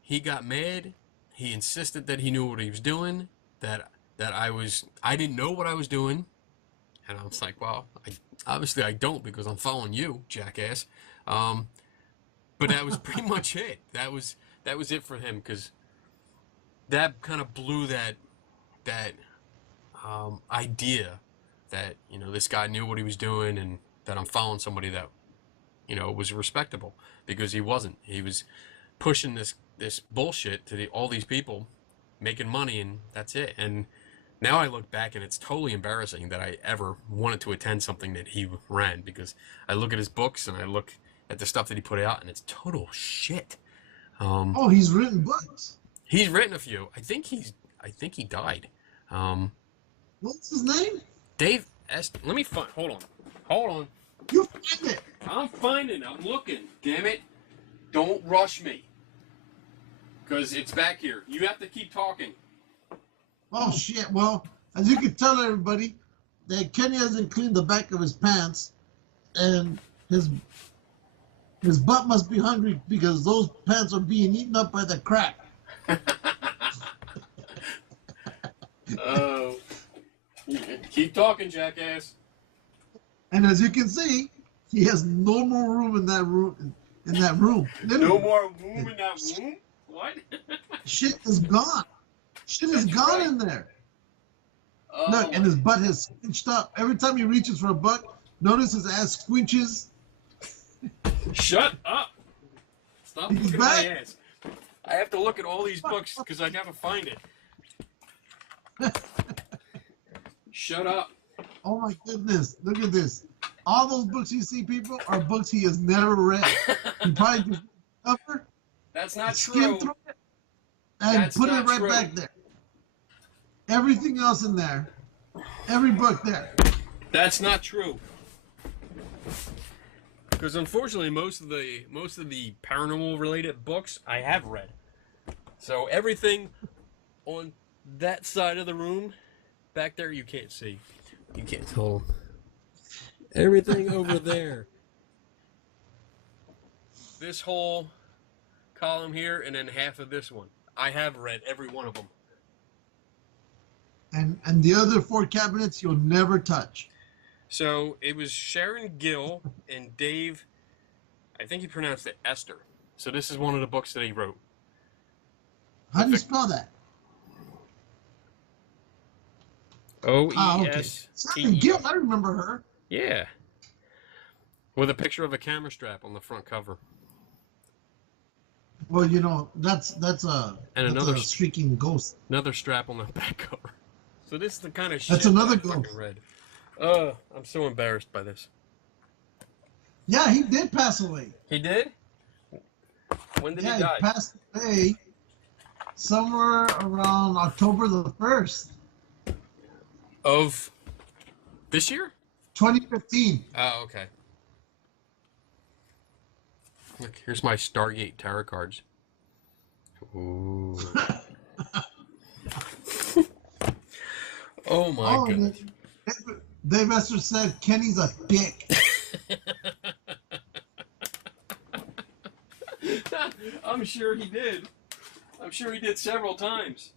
he got mad. He insisted that he knew what he was doing. That I didn't know what I was doing. And I was like, well, obviously I don't, because I'm following you, jackass. But that was pretty much it. That was it for him, because that kind of blew that idea that, you know, this guy knew what he was doing, and that I'm following somebody that, you know, was respectable, because he wasn't. He was pushing this bullshit to all these people, making money, and that's it. And now I look back and it's totally embarrassing that I ever wanted to attend something that he ran, because I look at his books and I look at the stuff that he put out, and it's total shit. Oh, he's written books. He's written a few. I think he died. What's his name? Dave Esther. Let me find. Hold on. You find it. I'm finding. I'm looking. Damn it! Don't rush me, because it's back here. You have to keep talking. Oh shit! Well, as you can tell everybody, that Kenny hasn't cleaned the back of his pants, and his butt must be hungry, because those pants are being eaten up by the crack. Oh. Keep talking, jackass. And as you can see, he has no more room in that room. No more room in that room? What? Shit is gone. Shit is gone in there. Oh. Look, and his butt has squinched up. Every time he reaches for a butt, notice his ass squinches. Shut up. Stop He's looking back. at my ass. I have to look at all these books because I never find it. Shut up. Oh my goodness. Look at this. All those books you see, people, are books he has never read. He probably just cover. That's not true. Skim through it and That's put it not right true. back there. Everything else in there. Every book there. That's not true. Because unfortunately, most of the paranormal related books I have read. So everything on that side of the room, back there you can't see. You can't hold everything over there. This whole column here, and then half of this one. I have read every one of them. And the other 4 cabinets you'll never touch. So it was Sharon Gill and Dave, I think he pronounced it Esther. So this is one of the books that he wrote. How do you spell that? O-E-S. Sharon Gill, I remember her. Yeah. With a picture of a camera strap on the front cover. Well, you know, that's a streaking ghost. Another strap on the back cover. So this is the kind of shit that's another that I fucking read. I'm so embarrassed by this. Yeah, he did pass away. He did? When did he die? He passed away somewhere around October the 1st. Of this year? 2015. Oh, okay. Look, here's my Stargate tarot cards. Ooh. Oh my goodness. Dave Esther said Kenny's a dick. I'm sure he did. I'm sure he did several times.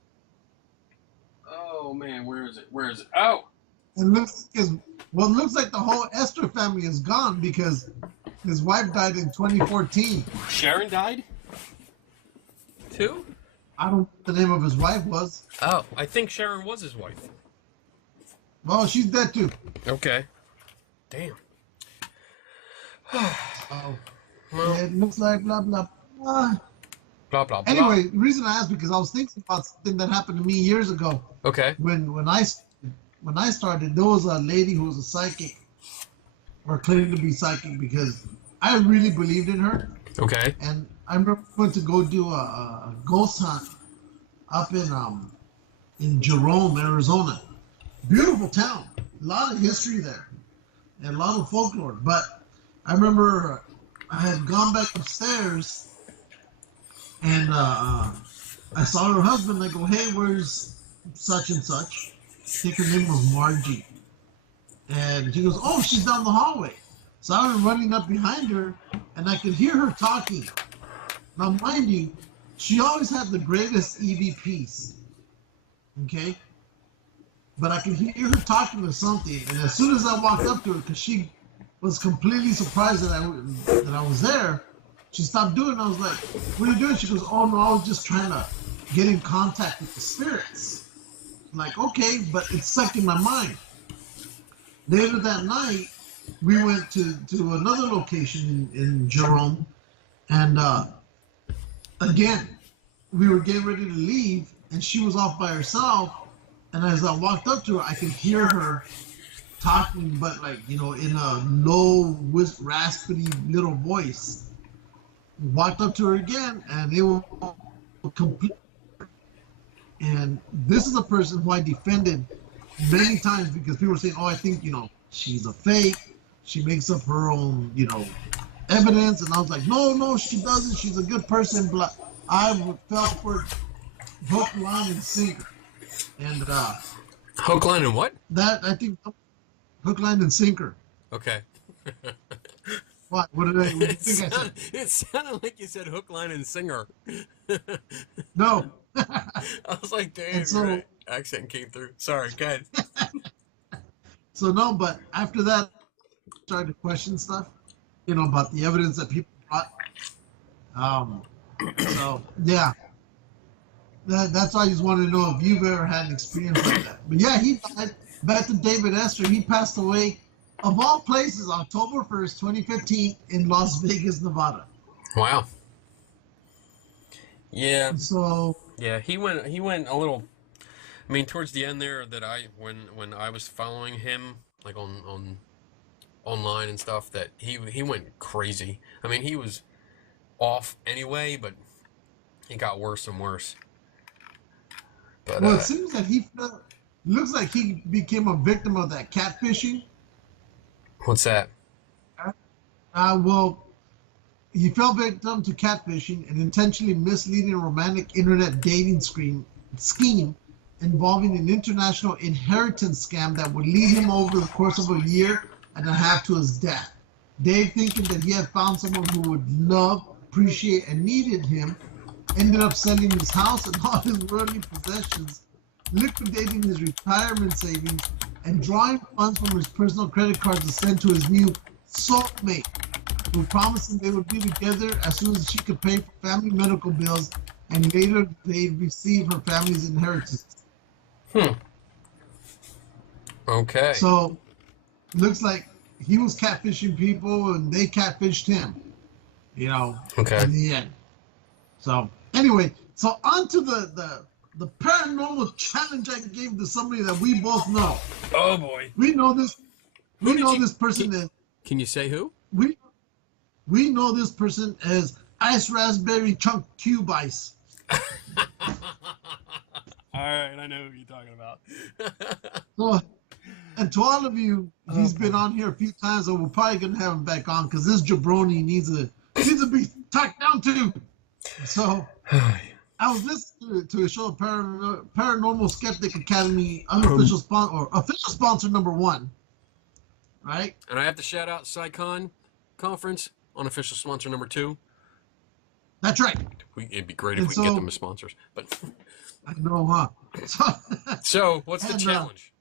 Oh man, where is it? Where is it? Oh! It looks like the whole Esther family is gone because his wife died in 2014. Sharon died? Too? I don't know what the name of his wife was. Oh, I think Sharon was his wife. Well, she's dead too. Okay. Damn. Oh. Well, it looks like blah, blah, blah. Blah, blah, blah. Anyway, the reason I asked because I was thinking about something that happened to me years ago. Okay. When I started, there was a lady who was a psychic, or claimed to be psychic, because I really believed in her. Okay. And I remember went to go do a ghost hunt up in Jerome, Arizona. Beautiful town, a lot of history there, and a lot of folklore. But I remember I had gone back upstairs, and I saw her husband. I go, "Hey, where's such and such?" I think her name was Margie. And she goes, "Oh, she's down the hallway." So I was running up behind her, and I could hear her talking. Now, mind you, she always had the greatest EVPs. Okay? But I could hear her talking to something, and as soon as I walked up to her, because she was completely surprised that I was there, she stopped doing it. I was like, "What are you doing?" She goes, "Oh, no, I was just trying to get in contact with the spirits." I'm like, okay, but it's stuck in my mind. Later that night, we went to another location in Jerome, and again, we were getting ready to leave, and she was off by herself. And as I walked up to her, I could hear her talking, but like, you know, in a low, raspy little voice. Walked up to her again, and it was complete. And this is a person who I defended many times because people were saying, "Oh, I think, you know, she's a fake. She makes up her own, you know, evidence." And I was like, no, she doesn't. She's a good person. But I felt for hook, line, and sinker. And hook, line, and what? That, I think, hook, line, and sinker. Okay. What did you think I said? It sounded like you said hook, line, and singer. No. I was like, damn, so, your accent came through. Sorry, go ahead. So no, but after that, I started to question stuff, you know, about the evidence that people brought. So yeah, that's why I just wanted to know if you've ever had an experience like that. But yeah, he died. Back to David Esther, he passed away, of all places, October 1st, 2015, in Las Vegas, Nevada. Wow. Yeah. So. Yeah, he went a little. I mean, towards the end there, that when I was following him, like on online and stuff, that he went crazy. I mean, he was off anyway, but it got worse and worse. But, well, it seems that looks like he became a victim of that catfishing. What's that? Well, he fell victim to catfishing, an intentionally misleading romantic internet dating scheme involving an international inheritance scam that would lead him over the course of a year and a half to his death. Dave, thinking that he had found someone who would love, appreciate, and needed him, ended up selling his house and all his worldly possessions, liquidating his retirement savings, and drawing funds from his personal credit cards to send to his new soulmate, who promised him they would be together as soon as she could pay for family medical bills, and later they'd receive her family's inheritance. Okay. So, looks like he was catfishing people and they catfished him, you know, okay. in the end. So, anyway, so on to the paranormal challenge I gave to somebody that we both know. Oh, boy. We know this. We know this person is. Can you say who? We know this person as Ice Raspberry Chunk Cube Ice. All right, I know who you're talking about. So, and to all of you, he's been on here a few times, and we're probably gonna have him back on because this jabroni needs to be talked down to. So, I was listening to a show, Paranormal Skeptic Academy, unofficial sponsor or official sponsor number 1, right? And I have to shout out CSIcon conference, unofficial sponsor number 2. That's right. It'd be great if we could get them as sponsors, but I know, huh? So what's the challenge?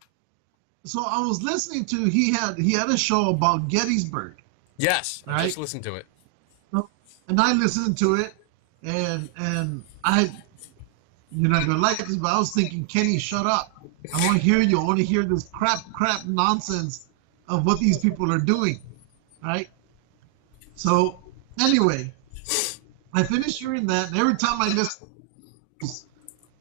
So I was listening to he had a show about Gettysburg. Yes, right? I just listened to it. And I listened to it, and you're not gonna like this, but I was thinking, Kenny, shut up. I want to hear you. I want to hear this crap nonsense of what these people are doing, right? So anyway, I finished hearing that, and every time I listen,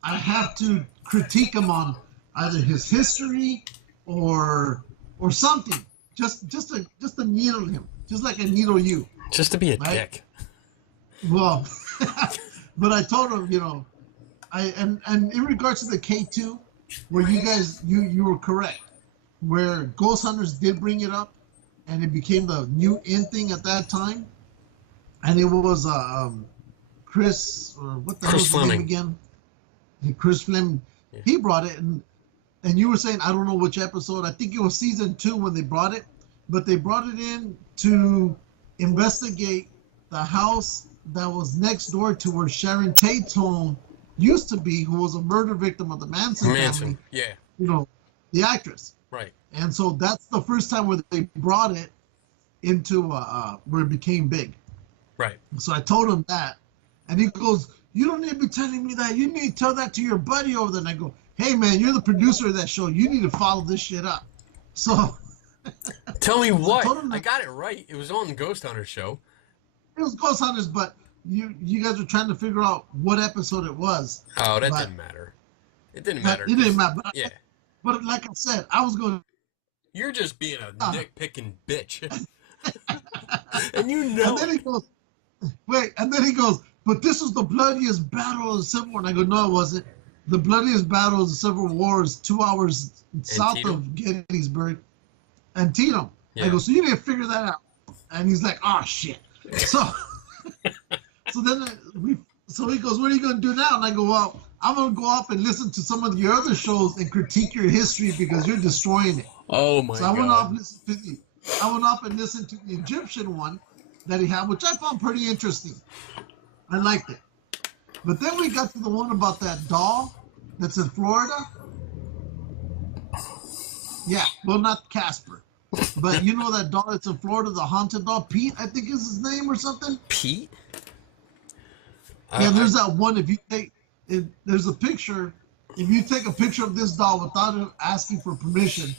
I have to critique him on either his history or something, just to needle him, just like I needle you. Just to be a right? dick. Well, but I told him, you know, and in regards to the K2, where you guys you were correct, where Ghost Hunters did bring it up, and it became the new in thing at that time, and it was Chris, or what the hell was his name again? Chris Fleming. Yeah. He brought it, and you were saying, I don't know which episode. I think it was season 2 when they brought it, but they brought it in to investigate the house that was next door to where Sharon Tate's home used to be, who was a murder victim of the Manson family. Yeah. You know, the actress. Right. And so that's the first time where they brought it into where it became big. Right. So I told him that, and he goes, "You don't need to be telling me that. You need to tell that to your buddy over there." And I go, "Hey man, you're the producer of that show. You need to follow this shit up." So tell me what? I got it right. It was on the Ghost Hunters show. It was Ghost Hunters, but you guys were trying to figure out what episode it was. Oh, that didn't matter. It didn't matter. It didn't matter. But yeah. But like I said, I was going. You're just being a nitpicking bitch, and you know. And then he goes, "Wait," and then he goes, "But this was the bloodiest battle of the Civil War." And I go, "No, it wasn't. The bloodiest battle of the Civil War is 2 hours south of Gettysburg, Antietam." Yeah. I go, "So you need to figure that out." And he's like, "Oh shit." So, then he goes, "What are you going to do now?" And I go, "Well, I'm going to go up and listen to some of your other shows and critique your history because you're destroying it." Oh my God. So I went off and listened to the Egyptian one that he had, which I found pretty interesting. I liked it. But then we got to the one about that doll that's in Florida. Yeah, well, not Casper. But you know that doll that's in Florida, the haunted doll? Pete, I think is his name or something? Pete? Yeah, there's that one. There's a picture. If you take a picture of this doll without asking for permission,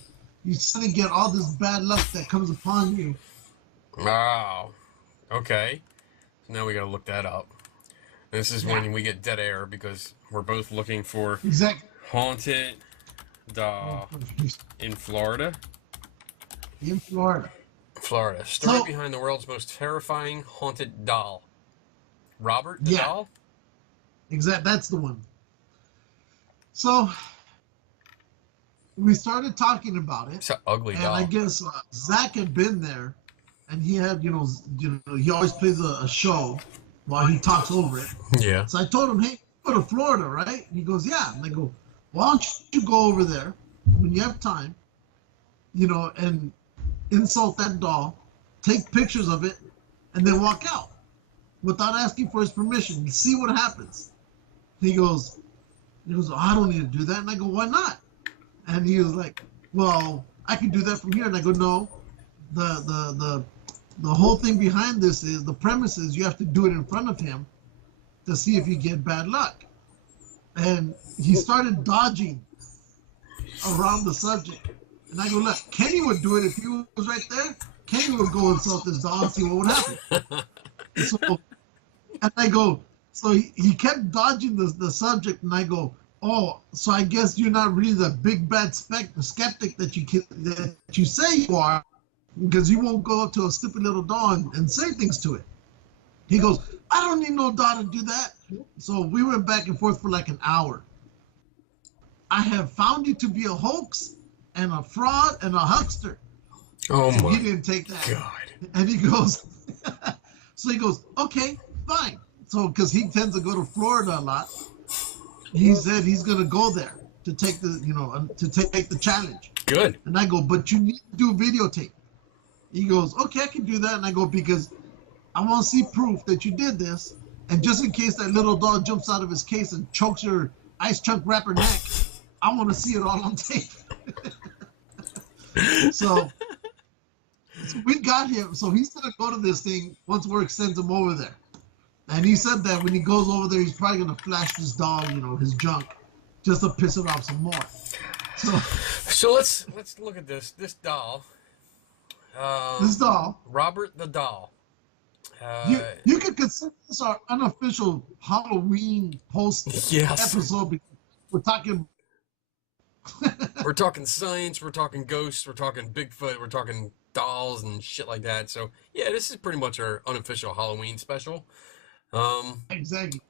you suddenly get all this bad luck that comes upon you. Wow. Okay. So now we got to look that up. This is when we get dead air because we're both looking for haunted doll in Florida. In Florida. Florida. Story behind the world's most terrifying haunted doll. Robert the doll? Exactly. That's the one. So we started talking about it. It's an ugly doll. And I guess Zach had been there, and he had, you know, he always plays a show while he talks over it. Yeah. So I told him, "Hey, go to Florida, right?" And he goes, "Yeah." And I go, Why don't you go over there when you have time, and insult that doll, take pictures of it, and then walk out without asking for his permission. You see what happens. He goes, oh, I don't need to do that. And I go, why not? And he was like, well, I can do that from here. And I go, no, the whole thing behind this is, the premise is you have to do it in front of him to see if you get bad luck. And he started dodging around the subject. And I go, look, Kenny would do it if he was right there. Kenny would go insult this doll and see what would happen. And I go, so he kept dodging the subject, and I go, oh, so I guess you're not really the big bad skeptic that you say you are, because you won't go up to a stupid little doll and say things to it. He goes, I don't need no doll to do that. So we went back and forth for like an hour. I have found you to be a hoax and a fraud and a huckster. Oh so my he didn't take that. God. And he goes, so he goes, okay, fine. So because he tends to go to Florida a lot, he said he's gonna go there to take the challenge. Good. And I go, but you need to do videotape. He goes, okay, I can do that. And I go, because I want to see proof that you did this. And just in case that little dog jumps out of his case and chokes your ice chunk wrapper neck, I want to see it all on tape. So we got him. So he's going to go to this thing once work sends him over there. And he said that when he goes over there, he's probably going to flash this dog, his junk, just to piss it off some more. So let's look at this doll. This doll. Robert the doll. You could consider this our unofficial Halloween post episode. We're talking. We're talking science. We're talking ghosts. We're talking Bigfoot. We're talking dolls and shit like that. So yeah, this is pretty much our unofficial Halloween special. Exactly.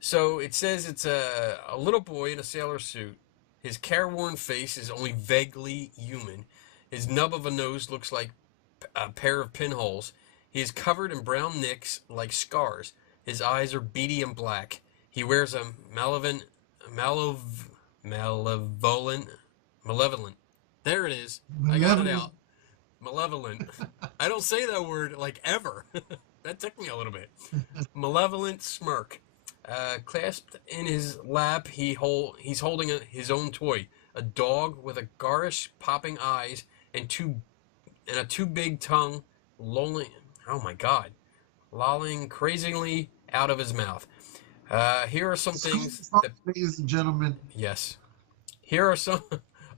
So it says it's a little boy in a sailor suit. His careworn face is only vaguely human. His nub of a nose looks like a pair of pinholes. He is covered in brown nicks like scars. His eyes are beady and black. He wears a malevolent. There it is. I got it out. Malevolent. I don't say that word like ever. That took me a little bit. Malevolent smirk. Clasped in his lap, he's holding his own toy, a dog with a garish popping eyes and a too big tongue, lolling crazily out of his mouth. Here are some things that, ladies and gentlemen. Yes. Here are some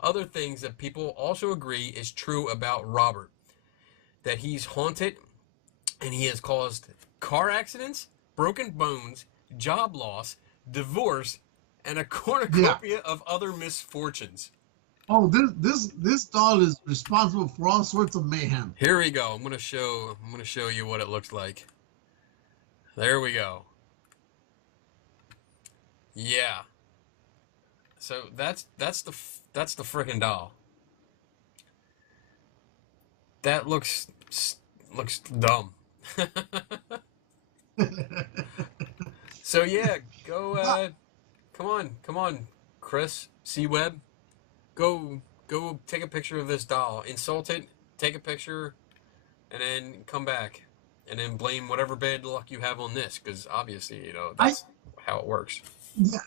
other things that people also agree is true about Robert. That he's haunted, and he has caused car accidents, broken bones, job loss, divorce, and a cornucopia of other misfortunes. Oh, this doll is responsible for all sorts of mayhem. Here we go. I'm gonna show you what it looks like. There we go. Yeah. So that's the freaking doll. That looks dumb. So yeah, go. Come on, Chris C-Web. Go take a picture of this doll, insult it, take a picture, and then come back, and then blame whatever bad luck you have on this, because obviously that's how it works. Yeah,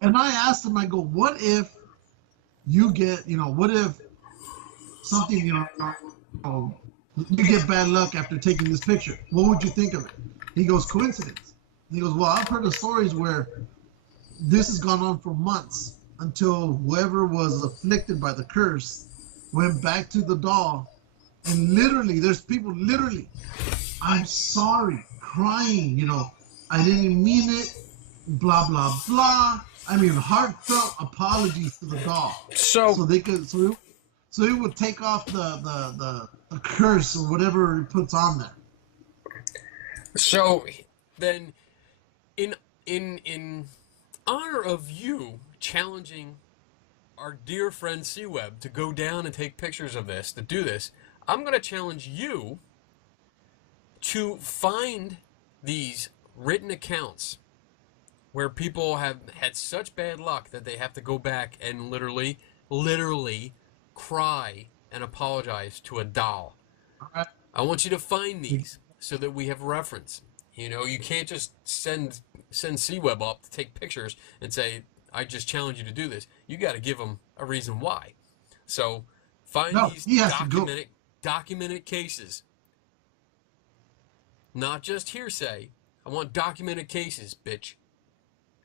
and I asked him, I go, what if you get, what if something, you get bad luck after taking this picture? What would you think of it? He goes, coincidence. He goes, well, I've heard of stories where this has gone on for months until whoever was afflicted by the curse went back to the doll, and literally, there's people literally, I'm sorry, crying, I didn't mean it, blah, blah, blah. I mean, heartfelt apologies to the doll. So they could, so it would take off the curse or whatever it puts on there. So then, in honor of you challenging our dear friend C-Web to go down and take pictures of this, to do this, I'm going to challenge you to find these written accounts where people have had such bad luck that they have to go back and literally cry and apologize to a doll. All right. I want you to find these so that we have reference. You know, you can't just send C-Web up to take pictures and say, I just challenge you to do this. You got to give them a reason why. So find these documented cases. Not just hearsay. I want documented cases, bitch.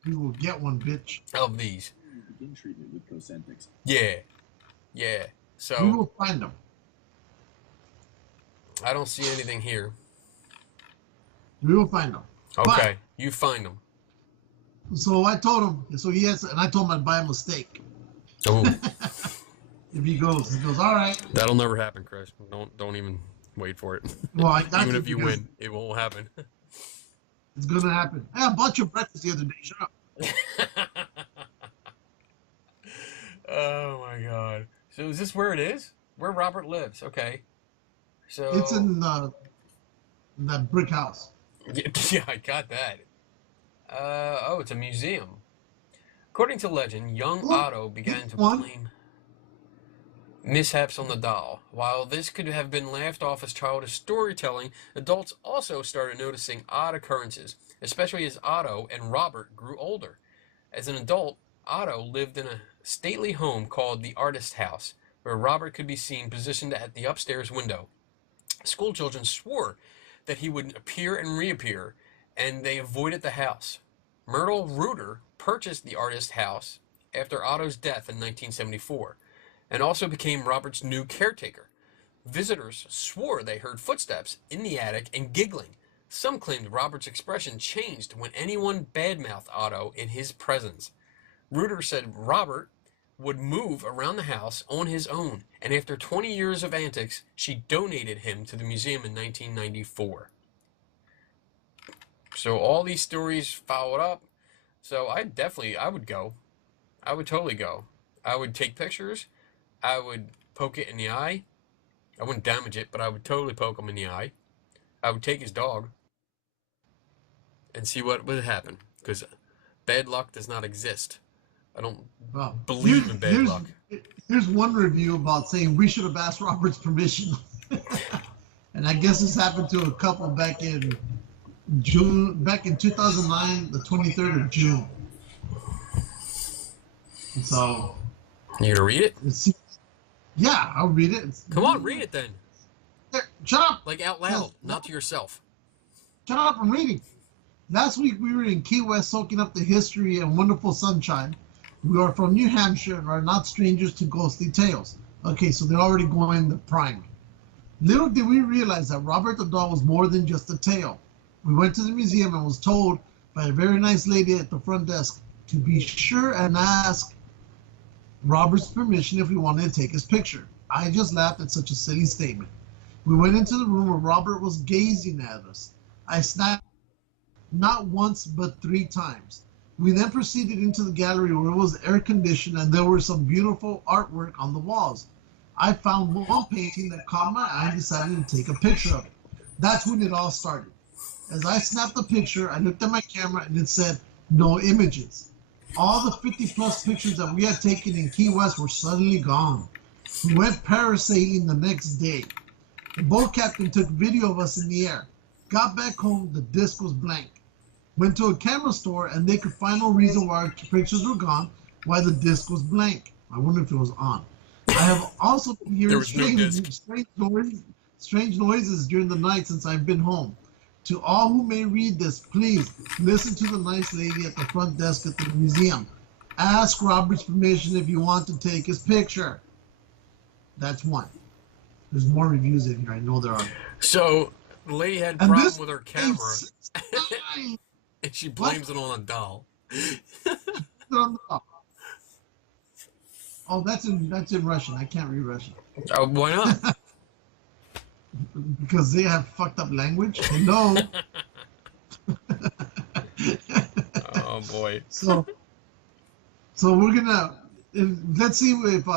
You will get one, bitch. Of these. Begin treatment with Cosentyx. Yeah. Yeah. So we will find them. I don't see anything here. We will find them. Okay, you find them. So I told him. So yes, and I told him I'd buy him a steak. Oh. If he goes, all right. That'll never happen, Chris. Don't even wait for it. Well, I got even if you win, it won't happen. It's gonna happen. Hey, I bought you breakfast the other day. Shut up. Oh my God. So is this where it is? Where Robert lives? Okay. So It's in that brick house. Yeah, I got that. Oh, it's a museum. According to legend, young Otto began to claim mishaps on the doll. While this could have been laughed off as childish storytelling, adults also started noticing odd occurrences, especially as Otto and Robert grew older. As an adult, Otto lived in a stately home called the Artist House, where Robert could be seen positioned at the upstairs window. Schoolchildren swore that he would appear and reappear, and they avoided the house. Myrtle Reuter purchased the Artist House after Otto's death in 1974, and also became Robert's new caretaker. Visitors swore they heard footsteps in the attic and giggling. Some claimed Robert's expression changed when anyone badmouthed Otto in his presence. Reuter said Robert would move around the house on his own, and after 20 years of antics, she donated him to the museum in 1994. So all these stories followed up. So I would go. I would totally go. I would take pictures. I would poke it in the eye. I wouldn't damage it, but I would totally poke him in the eye. I would take his dog and see what would happen, because bad luck does not exist. I don't believe in bad luck. Here's one review about saying we should have asked Robert's permission. And I guess this happened to a couple back in 2009, the 23rd of June. So. You gonna read it? Yeah, I'll read it. Come on, read it then. Shut up. Like out loud, not to yourself. Shut up, I'm reading. Last week we were in Key West soaking up the history and wonderful sunshine. We are from New Hampshire and are not strangers to ghostly tales. Okay, so they're already going the prime. Little did we realize that Robert the doll was more than just a tale. We went to the museum and was told by a very nice lady at the front desk to be sure and ask Robert's permission if we wanted to take his picture. I just laughed at such a silly statement. We went into the room where Robert was gazing at us. I snapped not once but 3 times. We then proceeded into the gallery where it was air conditioned and there was some beautiful artwork on the walls. I found one painting that caught my eye and decided to take a picture of it. That's when it all started. As I snapped the picture, I looked at my camera and it said, no images. All the 50+ pictures that we had taken in Key West were suddenly gone. We went parasailing the next day. The boat captain took video of us in the air. Got back home, the disc was blank. Went to a camera store and they could find no reason why our pictures were gone, why the disc was blank. I wonder if it was on. I have also been hearing strange noises during the night since I've been home. To all who may read this, please listen to the nice lady at the front desk at the museum. Ask Robert's permission if you want to take his picture. That's one. There's more reviews in here. I know there are. So the lady had a problem with her camera, and she blames it on a doll. Oh, that's in Russian. I can't read Russian. Oh, why not? Because they have fucked up language. Hello. Oh boy. So we're gonna let's see if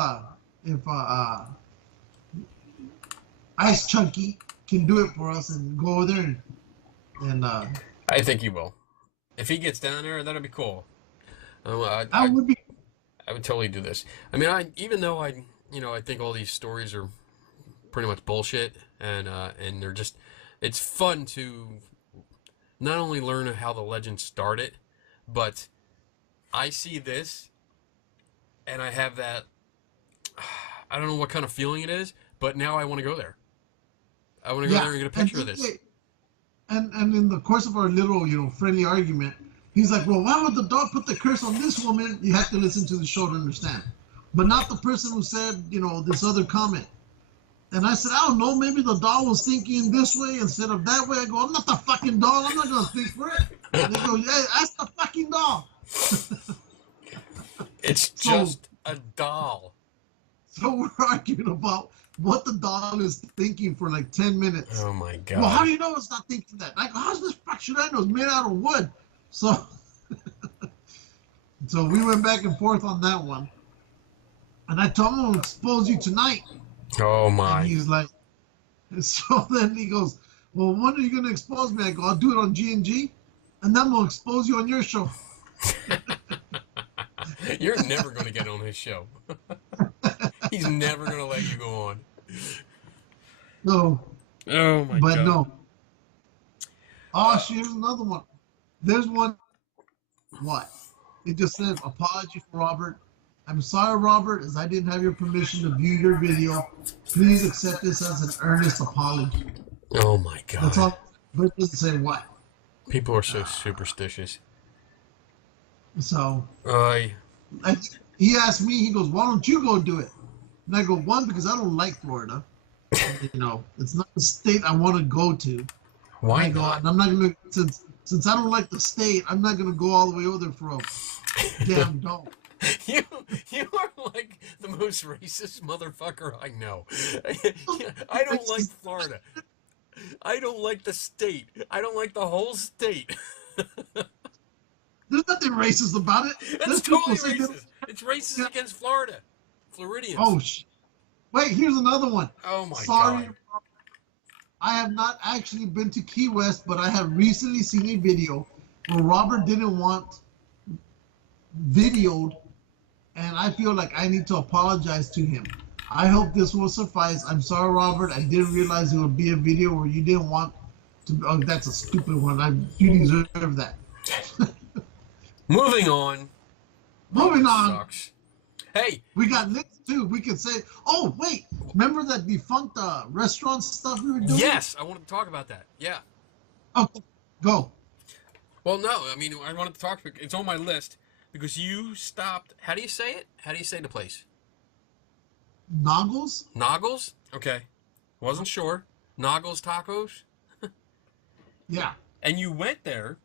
Ice Chunky can do it for us and go over there and I think he will. If he gets down there, that'd be cool. I would be. I would totally do this. I mean, even though I think all these stories are pretty much bullshit, and they're just, it's fun to not only learn how the legend started, but I see this, and I have that, I don't know what kind of feeling it is, but now I want to go there. I want to go there and get a picture of this. And in the course of our little, friendly argument, he's like, well, why would the dog put the curse on this woman? You have to listen to the show to understand. But not the person who said, this other comment. And I said, I don't know, maybe the doll was thinking this way instead of that way. I go, I'm not the fucking doll. I'm not going to think for it. And they go, yeah, that's the fucking doll. It's just a doll. So we're arguing about what the doll is thinking for like 10 minutes. Oh my God. Well, how do you know it's not thinking that? I go, how's this fuck should I know? It's made out of wood. So, so we went back and forth on that one. And I told him I'll expose you tonight. Oh my. And he's like, so then he goes, well, when are you going to expose me? I go, I'll do it on G&G, and then we'll expose you on your show. You're never going to get on his show. He's never going to let you go on. No. Oh my God. But no. Oh, here's another one. There's one. What? It just says, apology for Robert. I'm sorry, Robert, as I didn't have your permission to view your video. Please accept this as an earnest apology. Oh my God. That's all. But it doesn't say what. People are so superstitious. So, he asked me, he goes, why don't you go do it? And I go, one, because I don't like Florida. It's not the state I want to go to. Why not? And I'm not going to, since I don't like the state, I'm not going to go all the way over there for a damn dog. You are like the most racist motherfucker I know. I don't like Florida. I don't like the state. I don't like the whole state. There's nothing racist about it. That's totally racist. It's racist against Florida. Floridians. Oh, wait, here's another one. Oh, my Sorry, God. I have not actually been to Key West, but I have recently seen a video where Robert didn't want videoed, and I feel like I need to apologize to him. I hope this will suffice. I'm sorry, Robert. I didn't realize it would be a video where you didn't want to. Oh, that's a stupid one. You deserve that. Moving on. Moving on. Sucks. Hey. We got links too. We could say, oh, wait. Remember that defunct restaurant stuff we were doing? Yes, I wanted to talk about that. Yeah. Okay, go. Well, no. I mean, I wanted to talk. It's on my list because you stopped. How do you say it? How do you say the place? Naugles? Naugles? Okay. Wasn't sure. Naugles Tacos? Yeah. And you went there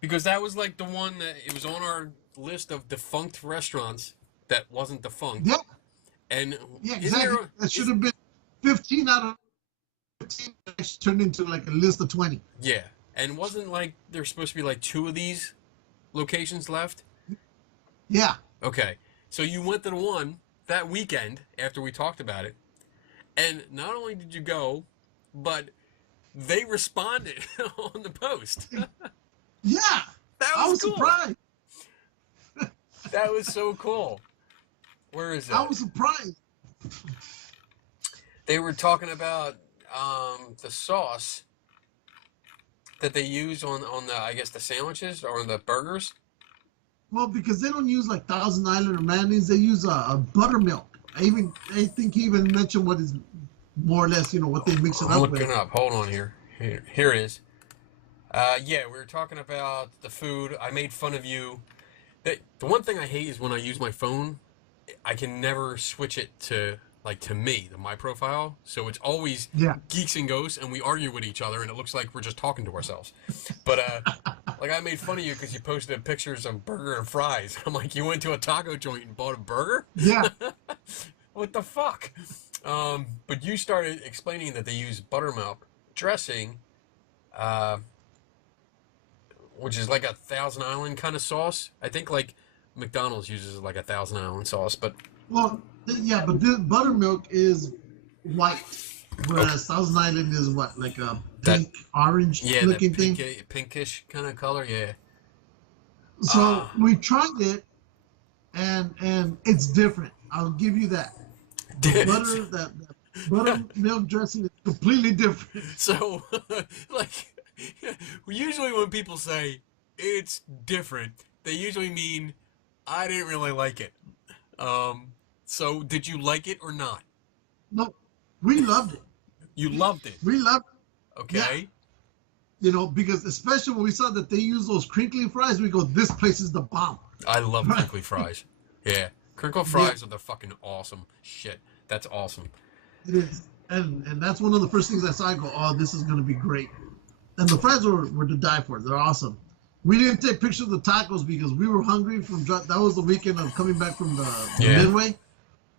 because that was like the one that it was on our list of defunct restaurants that wasn't defunct. Yeah. And yeah, exactly. That should have been 15 out of 15. That turned into like a list of 20. Yeah. And wasn't like there's supposed to be like 2 of these locations left? Yeah. Okay. So you went to the one that weekend after we talked about it. And not only did you go, but they responded on the post. Yeah. That was I was cool. surprised. That was so cool. Where is it? I was surprised. They were talking about the sauce that they use on the, I guess, the sandwiches or the burgers. Well, because they don't use like Thousand Island or mayonnaise, they use a buttermilk. I think he even mentioned what is more or less, what they mix it up with. I'm looking up. Hold on here. Here it is. Yeah, we were talking about the food. I made fun of you. The one thing I hate is when I use my phone, I can never switch it to my profile. So it's always Geeks and Ghosts, and we argue with each other, and it looks like we're just talking to ourselves. But like I made fun of you because you posted pictures of burger and fries. I'm like, you went to a taco joint and bought a burger? Yeah. What the fuck? But you started explaining that they use buttermilk dressing, which is like a Thousand Island kind of sauce. I think like McDonald's uses like a Thousand Island sauce, but well, yeah, but this buttermilk is white. whereas Thousand Island is what, like a That pink orange yeah, that looking thing. pinkish kind of color. Yeah. So Ah, we tried it, and it's different. I'll give you that. The butter that buttermilk dressing is completely different. so like usually when people say it's different, they usually mean I didn't really like it. So did you like it or not? No, we loved it. You loved it. We loved it. Yeah. Okay. You know, because especially when we saw that they use those crinkly fries, we go, this place is the bomb. I love Right. crinkly fries. Yeah. Crinkle fries are the fucking awesome shit. That's awesome. It is. And that's one of the first things I saw. I go, oh, this is going to be great. And the fries were to die for. They're awesome. We didn't take pictures of the tacos because we were hungry that was the weekend of coming back from the Midway.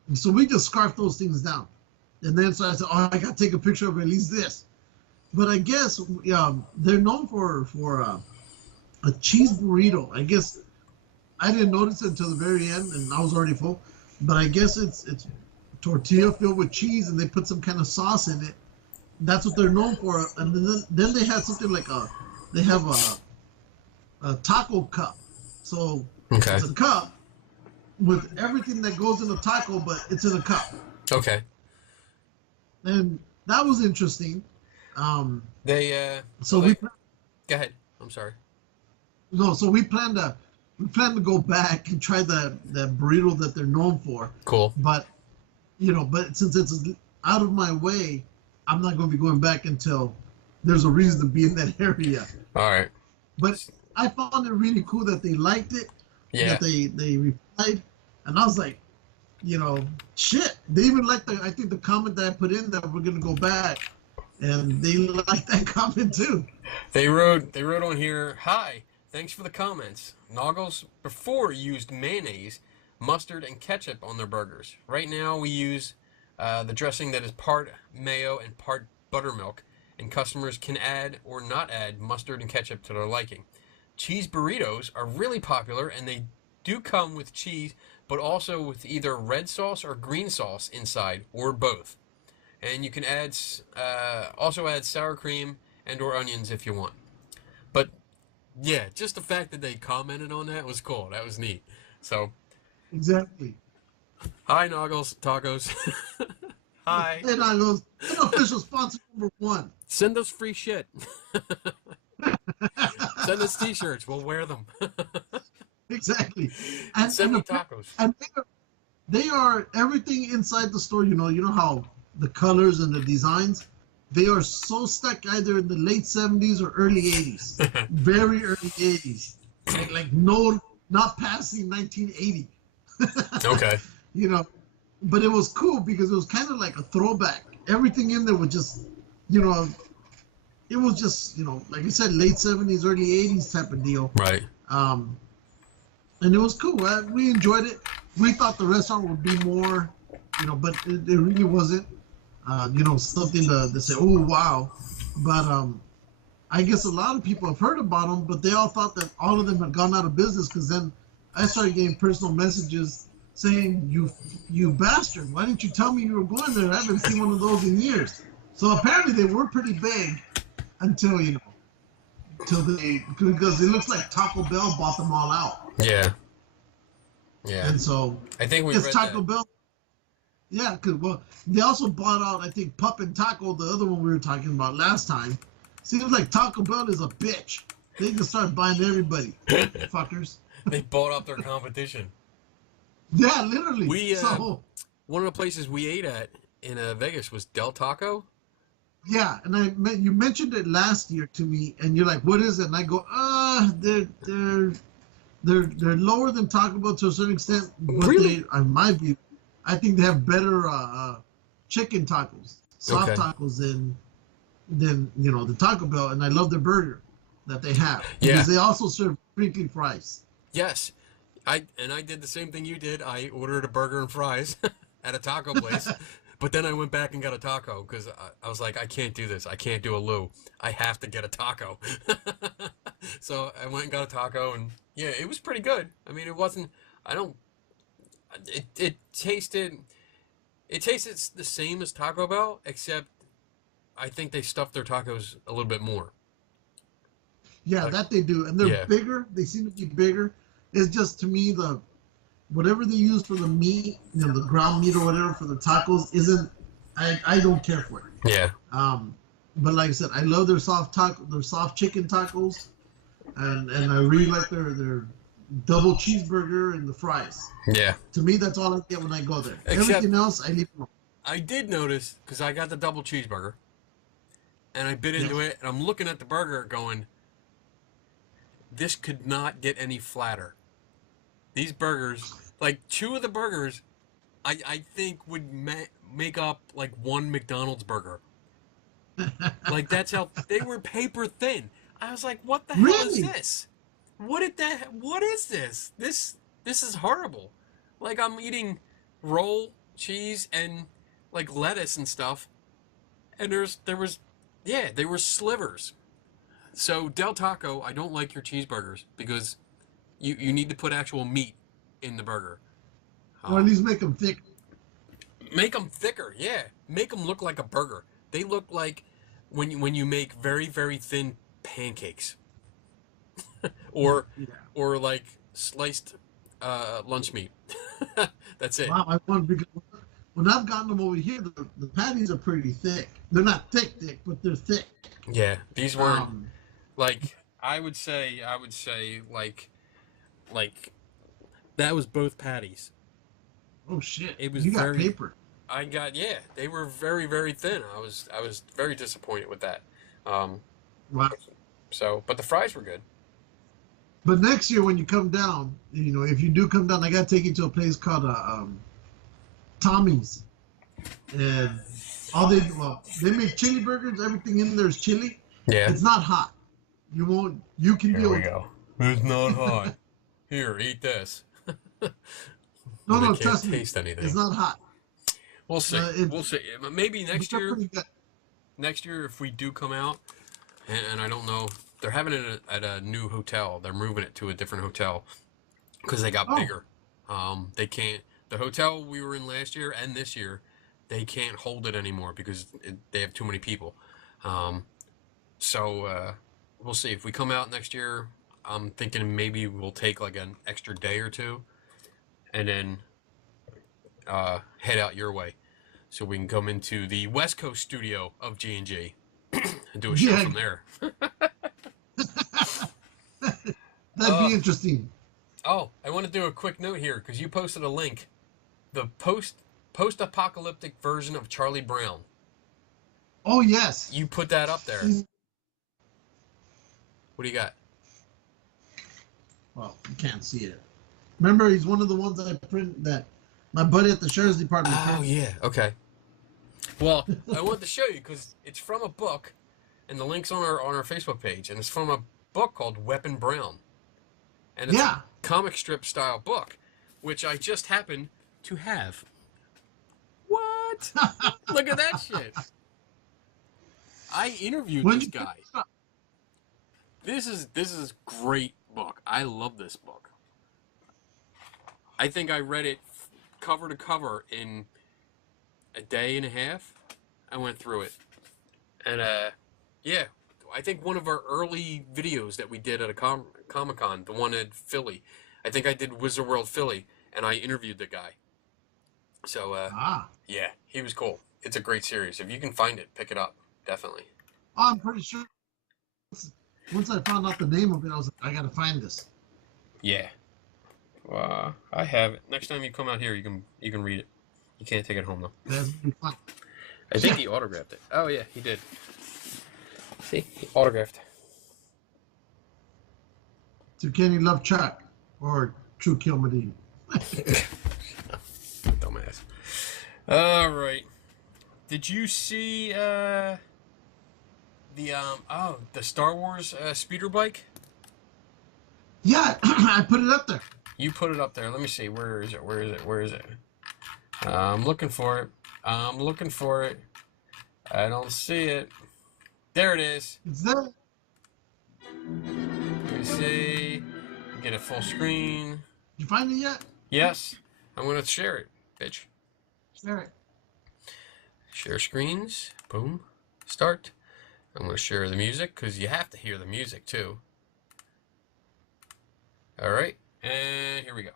And so we just scarfed those things down. And then so I said, oh, I got to take a picture of at least this. But I guess they're known for a cheese burrito. I guess I didn't notice it until the very end, and I was already full. But I guess it's tortilla filled with cheese, and they put some kind of sauce in it. That's what they're known for. And then they had something like they have a taco cup. So Okay. it's a cup with everything that goes in a taco, but it's in a cup. Okay. And that was interesting. They So go ahead. I'm sorry. so we plan to go back and try the burrito that they're known for. Cool. But but since it's out of my way, I'm not going to be going back until there's a reason to be in that area. All right. But I found it really cool that they liked it. Yeah. That they replied, and I was like, shit. They even liked I think the comment that I put in that we're going to go back, and they liked that comment too. They wrote on here, "Hi, thanks for the comments. Naugles before used mayonnaise, mustard, and ketchup on their burgers. Right now we use the dressing that is part mayo and part buttermilk, and customers can add or not add mustard and ketchup to their liking. Cheese burritos are really popular, and they do come with cheese, but also with either red sauce or green sauce inside, or both. And you can also add sour cream and or onions if you want." But yeah, just the fact that they commented on that was cool. That was neat. So Exactly. hi, Naugles Tacos. Hi. And I goes, unofficial sponsor number 1. Send us free shit. Send us t-shirts. We'll wear them. Exactly. Send me tacos. And they are everything inside the store. You know how the colors and the designs, they are so stuck either in the late 70s or early 80s. Very early 80s. Like not passing 1980. Okay. But it was cool because it was kind of like a throwback. Everything in there was just, it was just, like I said, late 70s, early 80s type of deal. Right. And it was cool. We enjoyed it. We thought the restaurant would be more, but it really wasn't, something to say, oh, wow. But I guess a lot of people have heard about them, but they all thought that all of them had gone out of business because then I started getting personal messages saying, you bastard, why didn't you tell me you were going there? I haven't seen one of those in years. So apparently they were pretty big until, because it looks like Taco Bell bought them all out. Yeah. Yeah. And so I think we read Taco that. Bell. Yeah, because they also bought out, I think, Pup and Taco, the other one we were talking about last time. Seems like Taco Bell is a bitch. They just start buying everybody, fuckers. They bought up their competition. Yeah, literally. One of the places we ate at in Vegas was Del Taco. Yeah, and you mentioned it last year to me, and you're like, "What is it?" And I go, they're lower than Taco Bell to a certain extent, but Really? in my view, I think they have better chicken tacos, soft Okay. tacos than the Taco Bell, and I love their burger that they have Yeah. because they also serve crinkly fries. Yes. I did the same thing you did. I ordered a burger and fries at a taco place, but then I went back and got a taco because I was like, I can't do this. I can't do a Lou. I have to get a taco. So I went and got a taco, and yeah, it was pretty good. I mean, it wasn't. It tasted the same as Taco Bell, except I think they stuff their tacos a little bit more. Yeah, that they do, and they're Yeah. bigger. They seem to be bigger. It's just to me whatever they use for the meat, the ground meat or whatever for the tacos isn't. I don't care for it. Yeah. But like I said, I love their soft chicken tacos, and I really like their double cheeseburger and the fries. Yeah. To me, that's all I get when I go there. Except- Everything else, I leave alone. I did notice, because I got the double cheeseburger, and I bit into it, and I'm looking at the burger going, this could not get any flatter. These burgers, like 2 of the burgers, I think would make up like 1 McDonald's burger. Like that's how they were paper thin. I was like, what the hell is this? What is this? This is horrible. Like I'm eating roll, cheese, and like lettuce and stuff. And there were slivers. So Del Taco, I don't like your cheeseburgers because you need to put actual meat in the burger. Or at least make them thick. Make them thicker, yeah. Make them look like a burger. They look like when you make very, very thin pancakes. or like sliced lunch meat. That's it. Wow, because when I've gotten them over here, the patties are pretty thick. They're not thick, but they're thick. Yeah, these weren't like I would say like that was both patties. Oh shit! It was you got paper. They were very, very thin. I was very disappointed with that. Wow. So, but the fries were good. But next year when you come down, if you do come down, I gotta take you to a place called Tommy's, and they make chili burgers. Everything in there is chili. Yeah. It's not hot. You can Here deal we with go. It's not hot. Here, eat this. No, Can't trust me. Taste anything. It's not hot. We'll see. We'll see. Maybe next year. Next year, if we do come out, and I don't know, they're having it at a new hotel. They're moving it to a different hotel because they got bigger. They can't. The hotel we were in last year and this year, they can't hold it anymore because they have too many people. So we'll see. If we come out next year, I'm thinking maybe we'll take like an extra day or 2, and then head out your way, so we can come into the West Coast studio of G&G and do a show from there. That'd be interesting. Oh, I want to do a quick note here because you posted a link. The post-apocalyptic version of Charlie Brown. Oh yes. You put that up there. What do you got? Well, you can't see it. Remember, he's one of the ones that I print that my buddy at the sheriff's department. Oh yeah. Okay. Well, I wanted to show you because it's from a book, and the link's on our Facebook page, and it's from a book called Weapon Brown, and it's a comic strip style book, which I just happen to have. What? Look at that shit. I interviewed this guy. This is great book. I love this book. I think I read it cover to cover in a day and a half. I went through it. And yeah, I think one of our early videos that we did at a Comic-Con, the one at Philly, I think I did Wizard World Philly, and I interviewed the guy. So yeah, he was cool. It's a great series. If you can find it, pick it up. Definitely. I'm pretty sure once I found out the name of it, I was like, I gotta find this. Yeah. I have it. Next time you come out here, you can read it. You can't take it home though. That'd be fun. I think he autographed it. Oh yeah, he did. See, he autographed. To Kenny Love Chuck or True Kill Medina. Dumbass. All right. Did you see the Star Wars speeder bike? Yeah, I put it up there. You put it up there. Let me see. Where is it? I'm looking for it. I don't see it. There it is. It's there. Let me see. Get it full screen. You find it yet? Yes. I'm gonna share it, bitch. Share it. Share screens. Boom. start. I'm going to share the music because you have to hear the music too. All right, and here we go.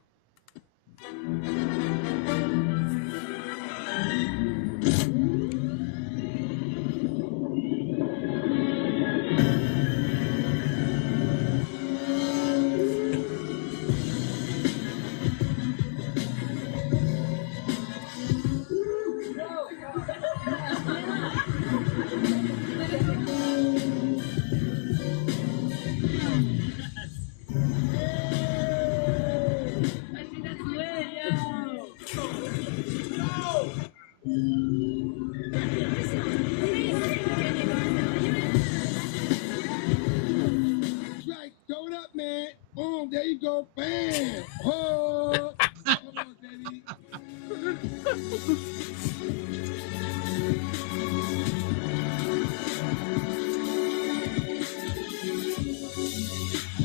Going up, man. Boom, there you go. Bam. Oh, come on, baby.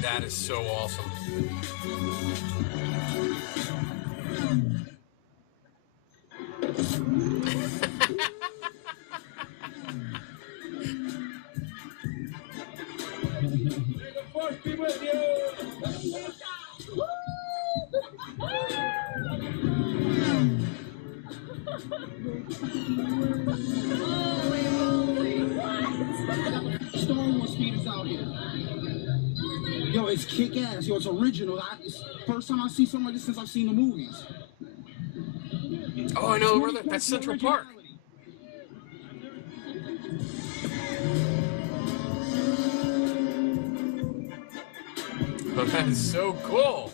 That is so awesome. Star Wars speed is out here. Yo, it's kick ass. Yo, it's original. It's first time I see something like this since I've seen the movies. Oh, I know where that's Central Park. Oh, that is so cool.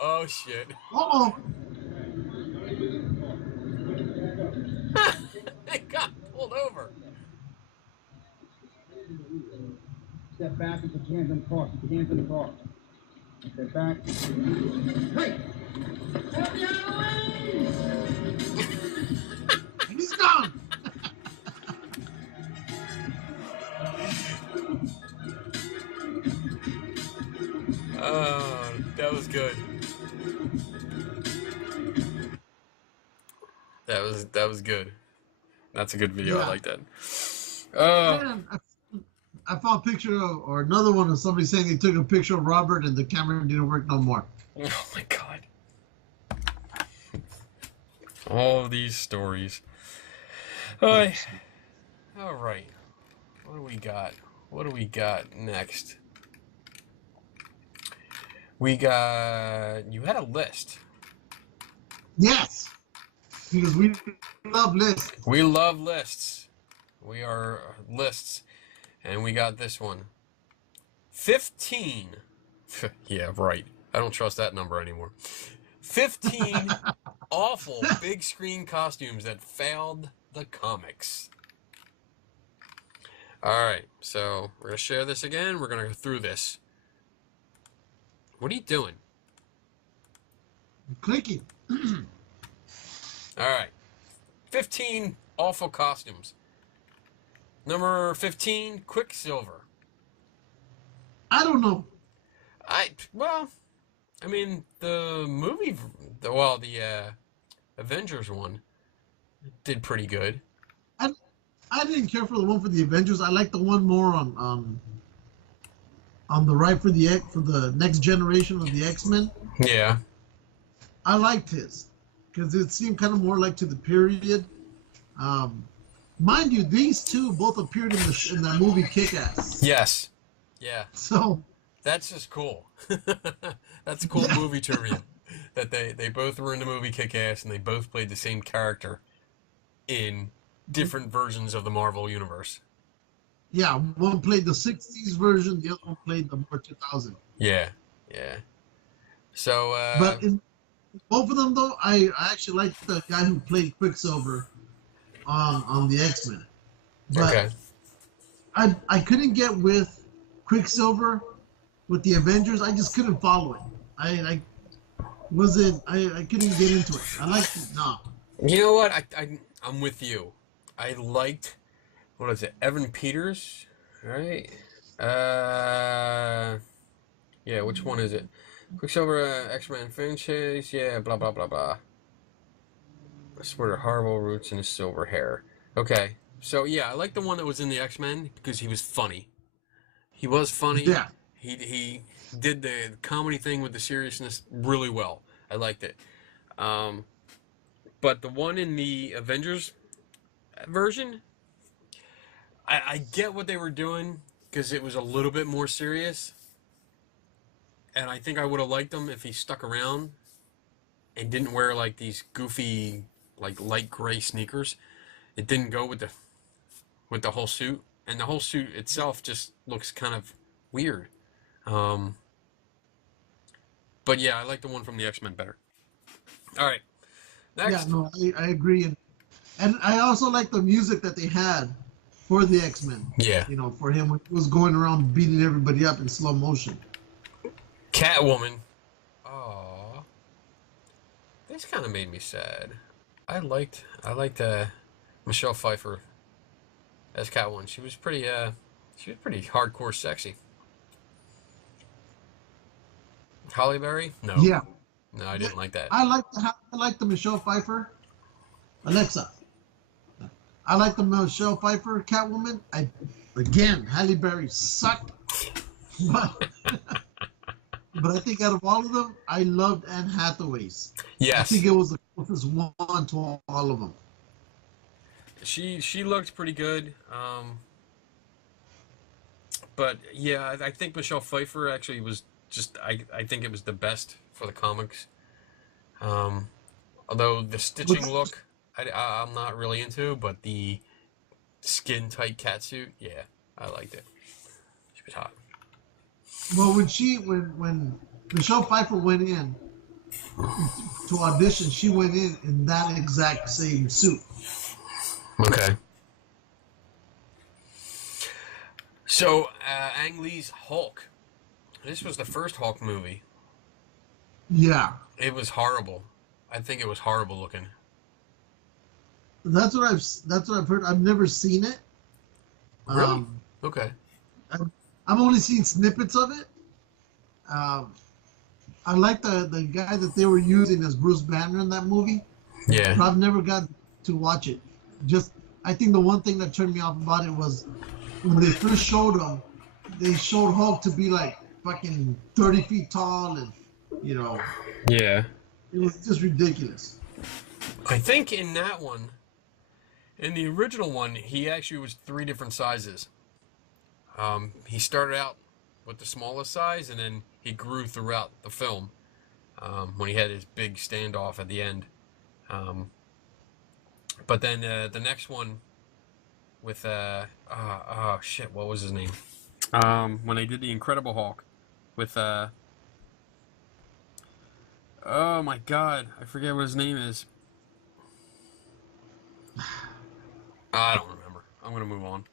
Oh shit. Uh-oh. It got pulled over. Step back and put your hands in the car. Put your hands in the car. Step back. Hey! He's gone. Oh, that was good. That was good. That's a good video. Yeah. I like that. Man, I found a picture of, or another one of somebody saying they took a picture of Robert and the camera didn't work no more. Oh my god. All these stories. All right. What do we got? What do we got next? We got... You had a list. Yes, because we love lists. We love lists. We are lists. And we got this one. 15. Yeah, right. I don't trust that number anymore. 15 awful big screen costumes that failed the comics. Alright, so we're going to share this again. We're going to go through this. What are you doing? Clicking. Alright. 15 awful costumes. Number 15, Quicksilver. I don't know. Well, I mean, the movie, the Avengers one did pretty good. I didn't care for the one for the Avengers. I like the one more on the right for the next generation of the X-Men. Yeah. I liked his because it seemed kind of more like to the period. Mind you, these two both appeared in that movie Kick-Ass. Yes. Yeah. So that's just cool. That's a cool movie trivia. That they both were in the movie Kick-Ass and they both played the same character in different versions of the Marvel Universe. yeah, one played the 60s version, the other one played the more 2000. Yeah. Yeah. So, But in both of them, though, I actually liked the guy who played Quicksilver on the X-Men. But okay. I couldn't get with Quicksilver with the Avengers. I just couldn't follow it. I wasn't. I couldn't get into it. I liked it. No. You know what? I'm with you. I liked, what is it, Evan Peters, right? Yeah, which one is it? Quicksilver, X-Men franchise, yeah, blah, blah, blah, blah. I swear to horrible roots in his silver hair. Okay, so yeah, I like the one that was in the X-Men because he was funny. He was funny. Yeah. He did the comedy thing with the seriousness really well. I liked it. But the one in the Avengers version, I get what they were doing because it was a little bit more serious. And I think I would have liked him if he stuck around and didn't wear like these goofy, like light gray sneakers. It didn't go with the whole suit, and the whole suit itself just looks kind of weird. But yeah, I like the one from the X-Men better. All right, Yeah. next. No, I agree, and I also like the music that they had for the X-Men. Yeah, You know, for him when he was going around beating everybody up in slow motion. Catwoman. Aww, this kind of made me sad. I liked Michelle Pfeiffer as Catwoman. She was pretty hardcore sexy. Halle Berry? No. Yeah. No, I didn't like that. I like the Michelle Pfeiffer. Alexa. I like the Michelle Pfeiffer Catwoman. Again, Halle Berry sucked. But, but I think out of all of them, I loved Anne Hathaway's. I Yes. think it was the closest one to all of them. She looked pretty good. But yeah, I think Michelle Pfeiffer actually was just I think it was the best for the comics. Although the stitching look I'm not really into, but the skin tight catsuit, yeah, I liked it. She was hot. Well, when Michelle Pfeiffer went in to audition, she went in that exact same suit. Okay. So, Ang Lee's Hulk. This was the first Hulk movie. Yeah, It was horrible. I think it was horrible looking. that's what I've heard. I've never seen it. Really? Okay. I've only seen snippets of it. I like the guy that they were using as Bruce Banner in that movie, but Yeah. I've never got to watch it. Just I think the one thing that turned me off about it was when they first showed him, they showed Hulk to be like fucking 30 feet tall, and you know, Yeah. it was just ridiculous. I think in that one, in the original one, he actually was 3 different sizes. He started out with the smallest size, and then he grew throughout the film when he had his big standoff at the end. But then the next one with oh shit, what was his name? When they did the Incredible Hulk with oh my god, I forget what his name is. I don't remember. I'm gonna move on.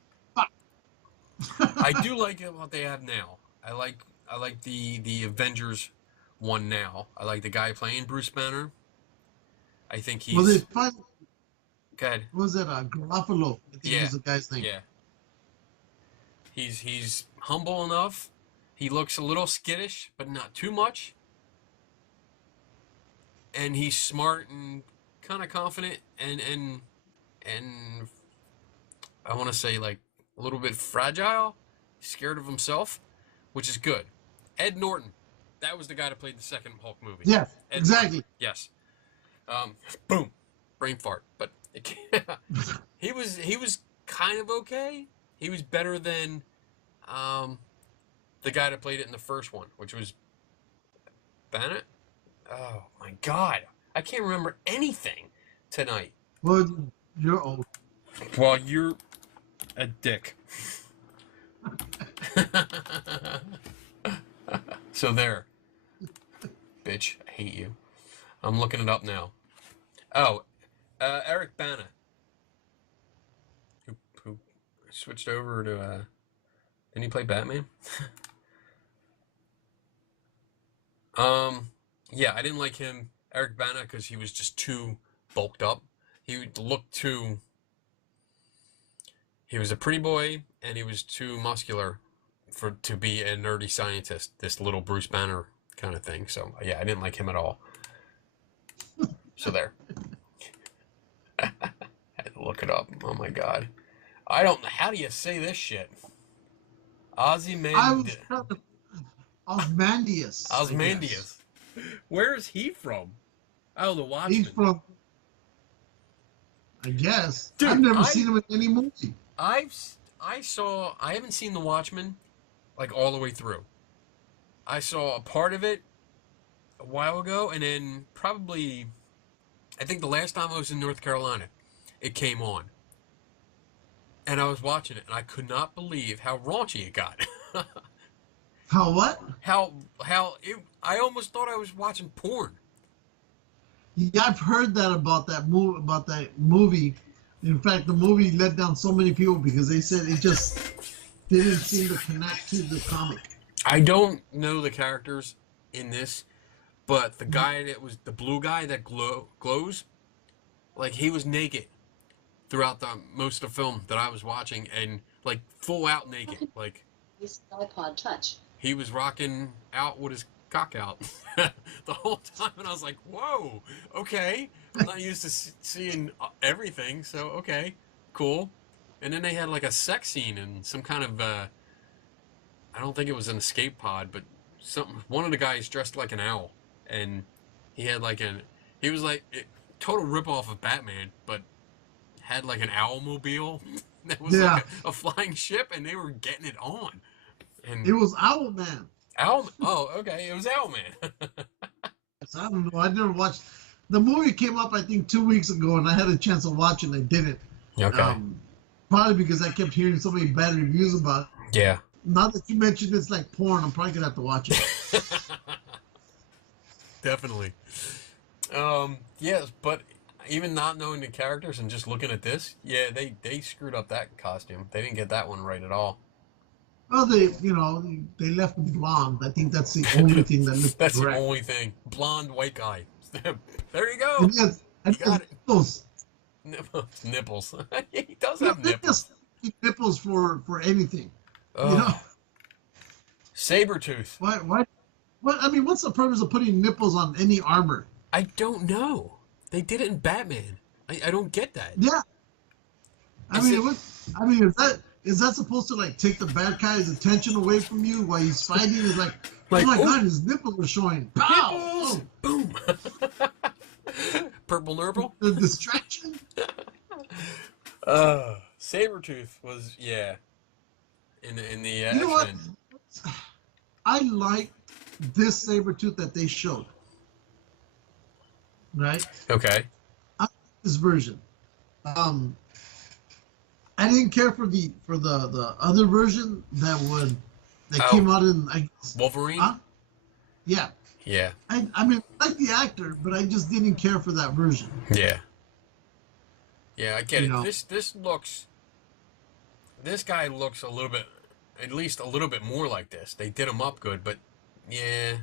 I do like what they have now. I like the Avengers one now. I like the guy playing Bruce Banner. I think he's. Was it fun? Good. Was it Garofalo? I think was the guy's name. Yeah. He's humble enough. He looks a little skittish, but not too much. And he's smart and kind of confident and I want to say like a little bit fragile, scared of himself, which is good. Ed Norton, that was the guy that played the second Hulk movie. Yes, Ed exactly. Norton, yes. Boom, brain fart. But he was kind of okay. He was better than the guy that played it in the first one, which was Bennett. Oh my God, I can't remember anything tonight. Well, you're old. Well, you're a dick. So there. Bitch, I hate you. I'm looking it up now. Oh, Eric Bana. Who switched over to, didn't he play Batman? Yeah, I didn't like him, Eric Bana, because he was just too bulked up. He looked too. He was a pretty boy, and he was too muscular to be a nerdy scientist. This little Bruce Banner kind of thing. So yeah, I didn't like him at all. So there. I had to look it up. Oh my god, I don't. How do you say this shit? Ozymandias. Osmandius. Osmandius. Where is he from? Oh, the Watchmen. He's from. I guess. Dude, I've never seen him in any movie. I haven't seen The Watchmen, like, all the way through. I saw a part of it a while ago, and then probably, I think the last time I was in North Carolina, it came on. And I was watching it, and I could not believe how raunchy it got. How what? I almost thought I was watching porn. Yeah, I've heard that about that movie. In fact, the movie let down so many people because they said it just didn't seem to connect to the comic. I don't know the characters in this, but the guy that was the blue guy that glows, like he was naked throughout the most of the film that I was watching, and like full out naked, like This iPod Touch. he was rocking out with his cock out the whole time, and I was like, "Whoa, okay." I'm not used to seeing everything, so okay, cool. And then they had like a sex scene and some kind of I don't think it was an escape pod, but one of the guys dressed like an owl, and he had like he was like total ripoff of Batman, but had like an owl mobile that was like a flying ship, and they were getting it on. And It was Owlman. Oh, okay, it was Owlman. So I don't know. I never watched. The movie came up, I think, 2 weeks ago, and I had a chance to watch it, and I didn't. Okay. Probably because I kept hearing so many bad reviews about it. Yeah. Now that you mentioned it's like porn, I'm probably gonna have to watch it. Definitely. Yes, but even not knowing the characters and just looking at this, yeah, they screwed up that costume. They didn't get that one right at all. Well, they left him blonde. I think that's the only thing that looks That's correct. the only thing. Blonde white guy. There you go. And You got it. nipples. Nipples. He does have They nipples. just keep nipples for anything. Oh. You know? Sabretooth. Why? What? I mean, what's the purpose of putting nipples on any armor? I don't know. They did it in Batman. I don't get that. Yeah. I Is mean, it- what? I mean, is that supposed to like take the bad guy's attention away from you while he's fighting? He's like, oh my god, his nipples are showing. Pow! Nipples! Oh, Boom! Purple Nurple? the distraction. Sabretooth was, yeah. In the You know what? X-Men. I like this Sabretooth that they showed. Right? Okay. This version. I didn't care for the other version that came out in Wolverine? Huh? Yeah. Yeah. I mean, I like the actor, but I just didn't care for that version. Yeah. Yeah, I get You it. know. This guy looks a little bit, at least a little bit more like this. They did him up good, but yeah,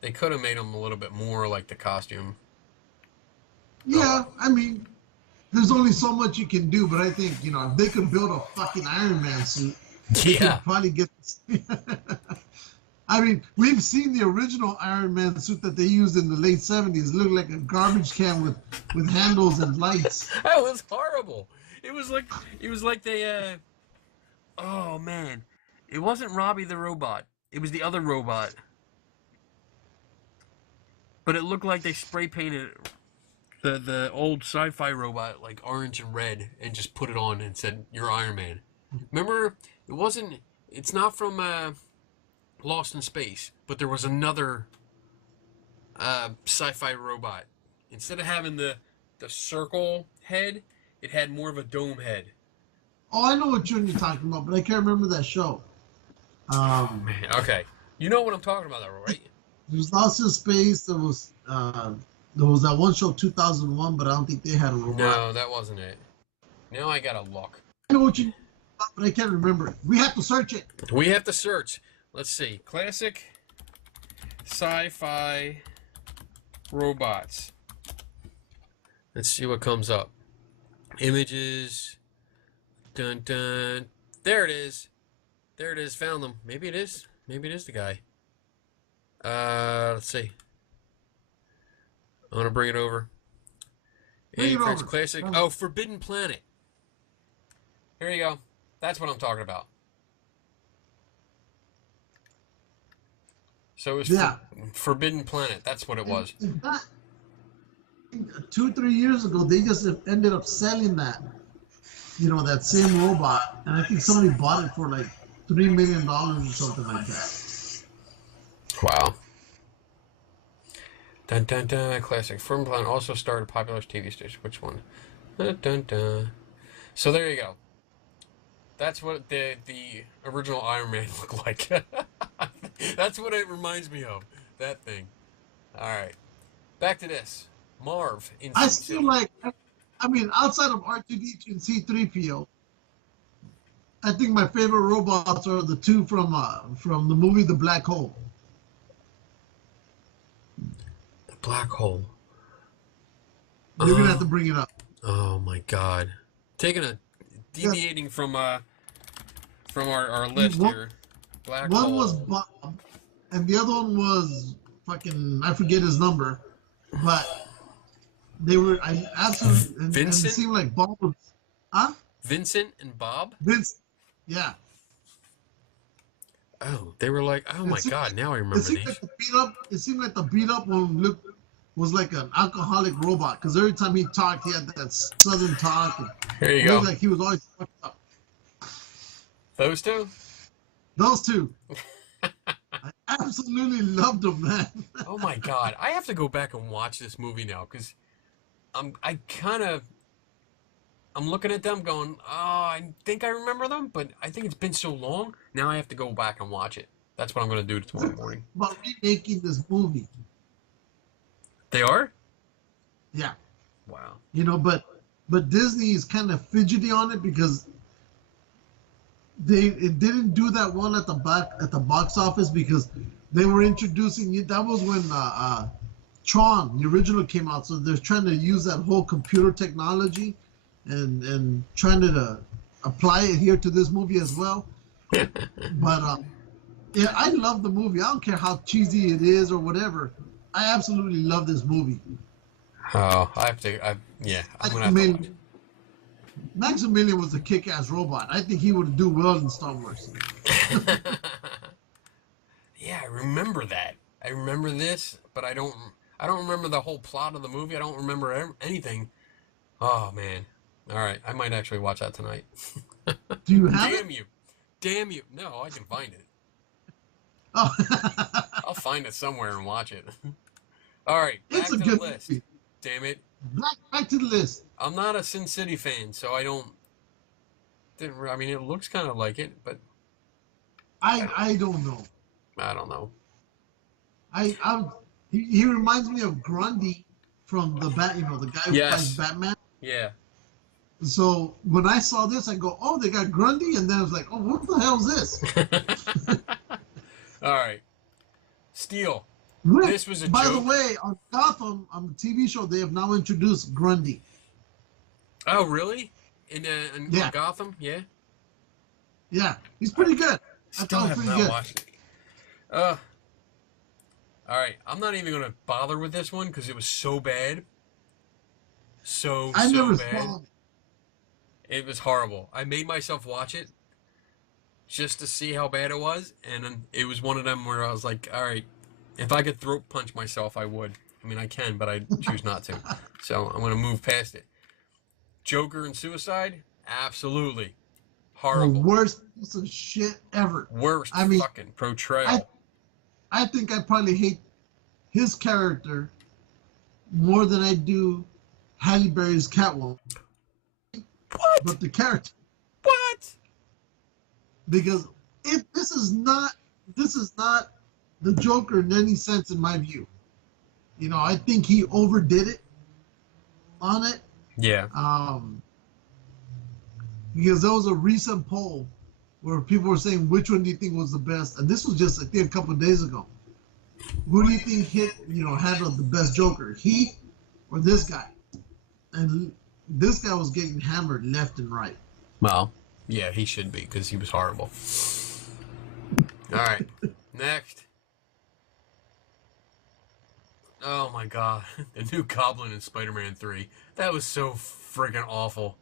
they could have made him a little bit more like the costume. Yeah, I mean, there's only so much you can do, but I think, if they could build a fucking Iron Man suit, they Yeah. could probably get. I mean, we've seen the original Iron Man suit that they used in the late 70s. It looked like a garbage can with handles and lights. That was horrible. It was like they oh man. It wasn't Robbie the robot. It was the other robot. But it looked like they spray painted the old sci-fi robot like orange and red and just put it on and said, "You're Iron Man." Remember, it's not from Lost in Space, but there was another sci-fi robot. Instead of having the circle head, it had more of a dome head. Oh, I know what you're talking about, but I can't remember that show. Man, okay. You know what I'm talking about, though, right? There was Lost in Space. There was that one show, 2001, but I don't think they had a robot. No, that wasn't it. Now I gotta look. I know what you, but I can't remember it. We have to search it. We have to search. Let's see. Classic sci-fi robots. Let's see what comes up. Images. Dun dun. There it is. There it is. Found them. Maybe it is. Maybe it is the guy. Let's see. I want to bring it over. Bring it French over. classic. Oh, Forbidden Planet. Here you go. That's what I'm talking about. So it was Forbidden Planet. That's what it was. In fact, 2-3 years ago, they just ended up selling that, that same robot, and I think somebody bought it for like $3 million or something like that. Wow. Dun dun dun. Classic. Forbidden Planet also starred a popular TV station. Which one? Dun dun dun. So there you go. That's what the original Iron Man looked like. That's what it reminds me of. That thing. All right. Back to this. Marv. I feel like, outside of R2-D2 and C-3PO, I think my favorite robots are the two from the movie The Black Hole. The Black Hole. You're gonna have to bring it up. Oh my God. Deviating from our list here. Black Hole. One was Bob, and the other one was I forget his number, but they were absolutely Vincent. And it seemed like Bob was, Vincent and Bob. Vince, yeah. Oh, they were like, oh my God! Now I remember these. It seemed like the beat up one was like an alcoholic robot, because every time he talked, he had that southern talk. And Here you go. Like he was always fucked up. Those two. Those two. I absolutely loved them, man. Oh my God! I have to go back and watch this movie now, because I'm looking at them going, oh, I think I remember them, but I think it's been so long. Now I have to go back and watch it. That's what I'm going to do tomorrow morning. About remaking this movie. They are? Yeah. Wow. But Disney is kind of fidgety on it, because it didn't do that well at the box office, because they were introducing it. That was when Tron, the original, came out. So they're trying to use that whole computer technology and trying to apply it here to this movie as well. But yeah, I love the movie. I don't care how cheesy it is or whatever. I absolutely love this movie. Oh, I'm going to have to watch it. Maximilian was a kick-ass robot. I think he would do well in Star Wars. Yeah, I remember that. I remember this, but I don't remember the whole plot of the movie. I don't remember anything. Oh man. All right, I might actually watch that tonight. Do you have Damn you. Damn you. No, I can find it. Oh. I'll find it somewhere and watch it. All right, back It's to a the good list. movie. Damn it. Back to the list. I'm not a Sin City fan, so I mean, it looks kind of like it, but I don't know. I don't know. He reminds me of Grundy from the guy who plays Batman. Yeah. So when I saw this, I go, oh, they got Grundy, and then I was like, oh, what the hell is this? All right. Steel. Which, This was a by joke. the way, on Gotham, on the TV show, they have now introduced Grundy. Oh, really? In Yeah. Gotham? Yeah. Yeah, he's pretty good. I Still thought have pretty not good. watched it. All right. I'm not even going to bother with this one because it was so bad. So never bad. saw it. It was horrible. I made myself watch it just to see how bad it was, and then it was one of them where I was like, all right, if I could throat punch myself, I would. I mean, I can, but I choose not to. So I'm going to move past it. Joker and Suicide? Absolutely. Horrible. The worst piece of shit ever. Worst I mean, fucking portrayal. I think I probably hate his character more than I do Halle Berry's Catwoman. What? But the character, What? because this is not the Joker in any sense in my view. I think he overdid it on it. Yeah. Because there was a recent poll where people were saying which one do you think was the best, and this was just I think a couple of days ago, who do you think handled the best Joker? He or this guy? And this guy was getting hammered left and right. Well, yeah, he should be because he was horrible. All right, next. Oh my God, the new Goblin in Spider-Man 3. That was so friggin' awful.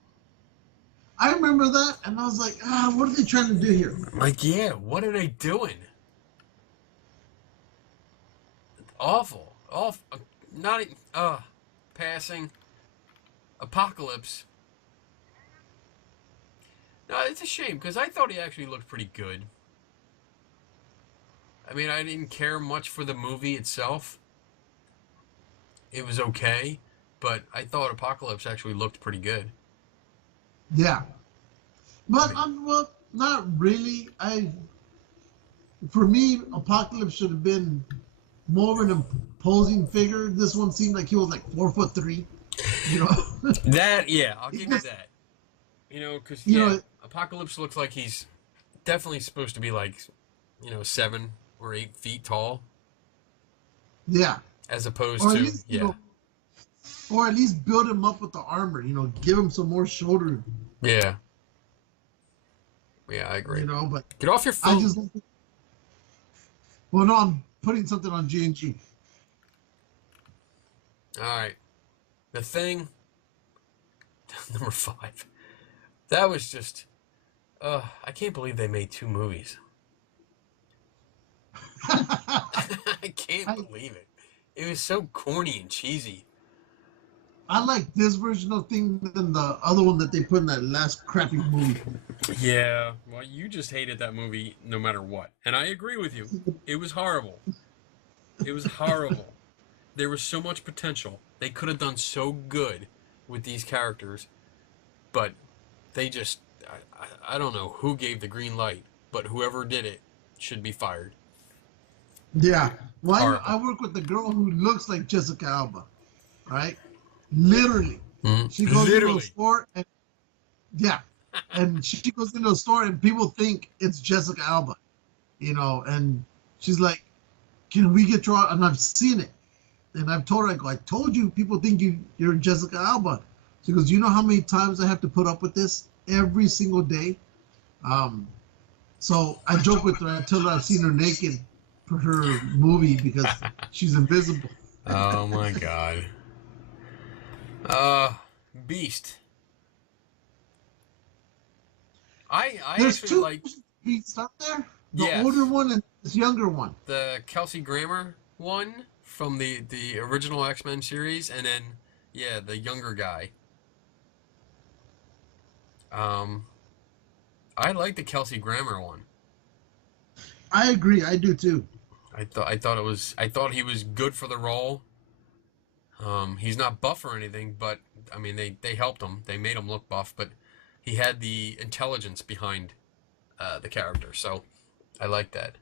I remember that, and I was like, what are they trying to do here? Like, yeah, what are they doing? Awful. Not even, passing. Apocalypse. No, it's a shame, because I thought he actually looked pretty good. I mean, I didn't care much for the movie itself. It was okay, but I thought Apocalypse actually looked pretty good. Yeah. But, well, not really. For me, Apocalypse should have been more of an imposing figure. This one seemed like he was like 4'3", you know? That, yeah, I'll give you that. You know, because, Apocalypse looks like he's definitely supposed to be like, 7 or 8 feet tall. Yeah. As opposed or to, at least, or at least build him up with the armor, give him some more shoulder. Yeah. Yeah, I agree. But get off your phone. Well, no, I'm putting something on G&G. All right. The Thing, number 5. That was just, I can't believe they made 2 movies. I can't believe it. It was so corny and cheesy. I like this version of Thing than the other one that they put in that last crappy movie. Yeah, well, you just hated that movie no matter what. And I agree with you. It was horrible. It was horrible. There was so much potential. They could have done so good with these characters, but they just, I don't know who gave the green light, but whoever did it should be fired. Yeah. Well, I work with the girl who looks like Jessica Alba, right? Literally. Mm-hmm. She goes into a store and and she goes into a store and people think it's Jessica Alba, and she's like, "Can we get your?" And I've seen it, and I've told her, I told you, people think you're Jessica Alba. She goes, "You know how many times I have to put up with this every single day?" So I joke with her. I tell her I've seen her naked for her movie because she's invisible. Oh my God. Beast. There's actually two like Beasts out there. The Yes. older one and this younger one. the Kelsey Grammer one from the original X-Men series, and then the younger guy. I like the Kelsey Grammer one. I agree. I do too. I thought he was good for the role. He's not buff or anything, but I mean they helped him. They made him look buff, but he had the intelligence behind the character, so I like that.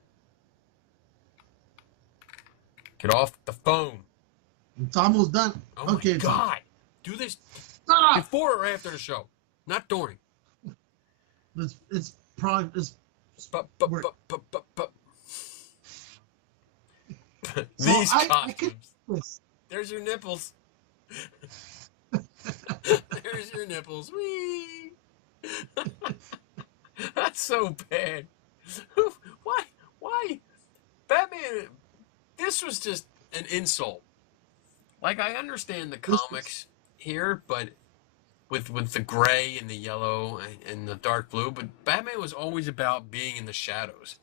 Get off the phone. It's almost done. Oh okay, my God. Do this Stop! before or after the show, not during. It's probably These I costumes. There's your nipples. There's your nipples. Whee! That's so bad. Why? Batman, this was just an insult. Like, I understand the comics here, but with the gray and the yellow and the dark blue, but Batman was always about being in the shadows.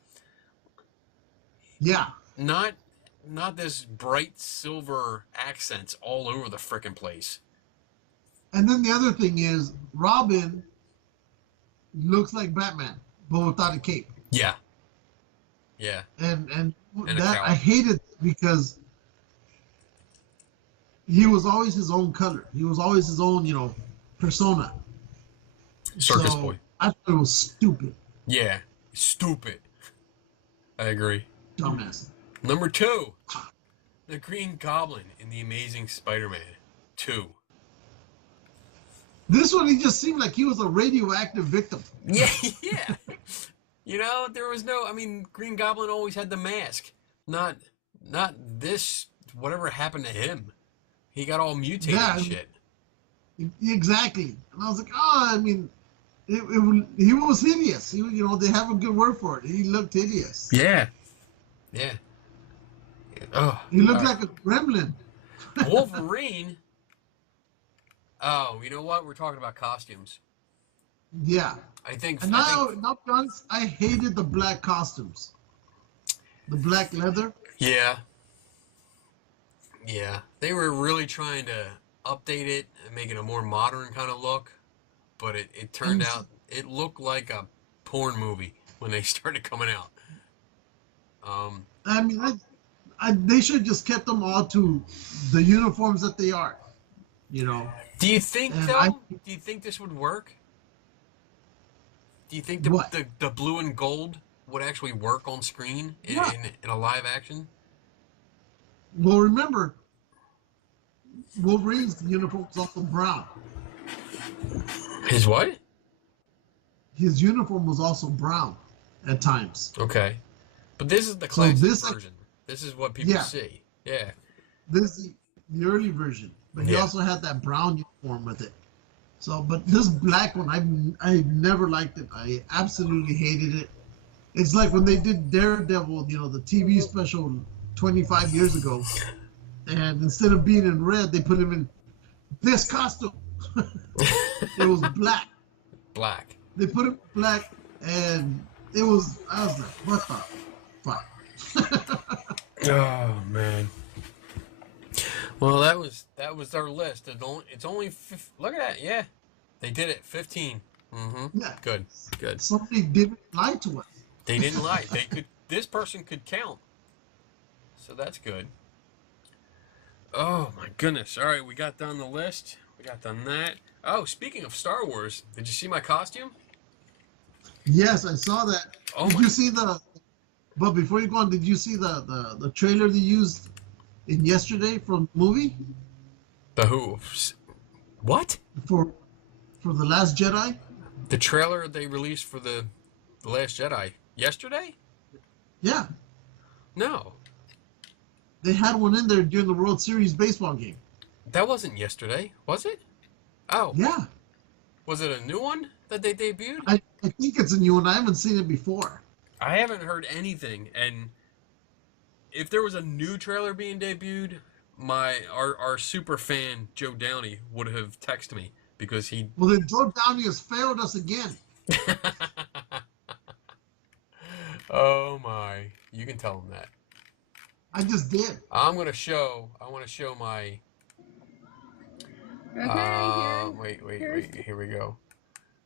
Yeah. Not this bright silver accents all over the frickin' place. And then the other thing is, Robin looks like Batman, but without a cape. Yeah. Yeah. And that I hated because he was always his own color. He was always his own, persona. Circus boy. I thought it was stupid. Yeah. Stupid. I agree. Dumbass. Number 2. The Green Goblin in The Amazing Spider-Man 2. This one, he just seemed like he was a radioactive victim. Yeah. There was no, Green Goblin always had the mask. Not not this. Whatever happened to him? He got all mutated Yeah, and shit. exactly. And I was like, oh, I mean, he was hideous. They have a good word for it. He looked hideous. Yeah. Yeah. Oh. He looked like a gremlin. Wolverine. Oh, you know what? We're talking about costumes. Yeah. I think. And now, to be honest, I hated the black costumes. The black leather. Yeah. Yeah. They were really trying to update it and make it a more modern kind of look, but it turned out it looked like a porn movie when they started coming out. I mean, they should have just kept them all to the uniforms that they are. Do you think though? Do you think this would work? Do you think the blue and gold would actually work on screen in a live action? Well, remember, Wolverine's uniform was also brown. His what? His uniform was also brown at times. Okay. But this is the classic version. This is what people see. Yeah. This is the early version. But he also had that brown uniform with it. So, but this black one, I never liked it. I absolutely hated it. It's like when they did Daredevil, the TV special 25 years ago. And instead of being in red, they put him in this costume. It was black. Black. They put him in black, and I was like, what the fuck? Oh man. Well, that was our list. It's only look at that. Yeah, they did it. 15. Mm-hmm. Yeah. Good. Somebody didn't lie to us. They didn't lie. This person could count. So that's good. Oh my goodness. All right, we got done the list. We got done that. Oh, speaking of Star Wars, did you see my costume? Yes, I saw that. Oh did you see the? But before you go on, did you see the trailer they used in yesterday from the movie? The who? What? For The Last Jedi? The trailer they released for the Last Jedi yesterday? Yeah. No. They had one in there during the World Series baseball game. That wasn't yesterday, was it? Oh. Yeah. Was it a new one that they debuted? I think it's a new one. I haven't seen it before. I haven't heard anything, and if there was a new trailer being debuted, our super fan Joe Downey would have texted me because he. Well, then Joe Downey has failed us again. Oh my! You can tell him that. I just did. I want to show my. Okay. Wait. Here we go.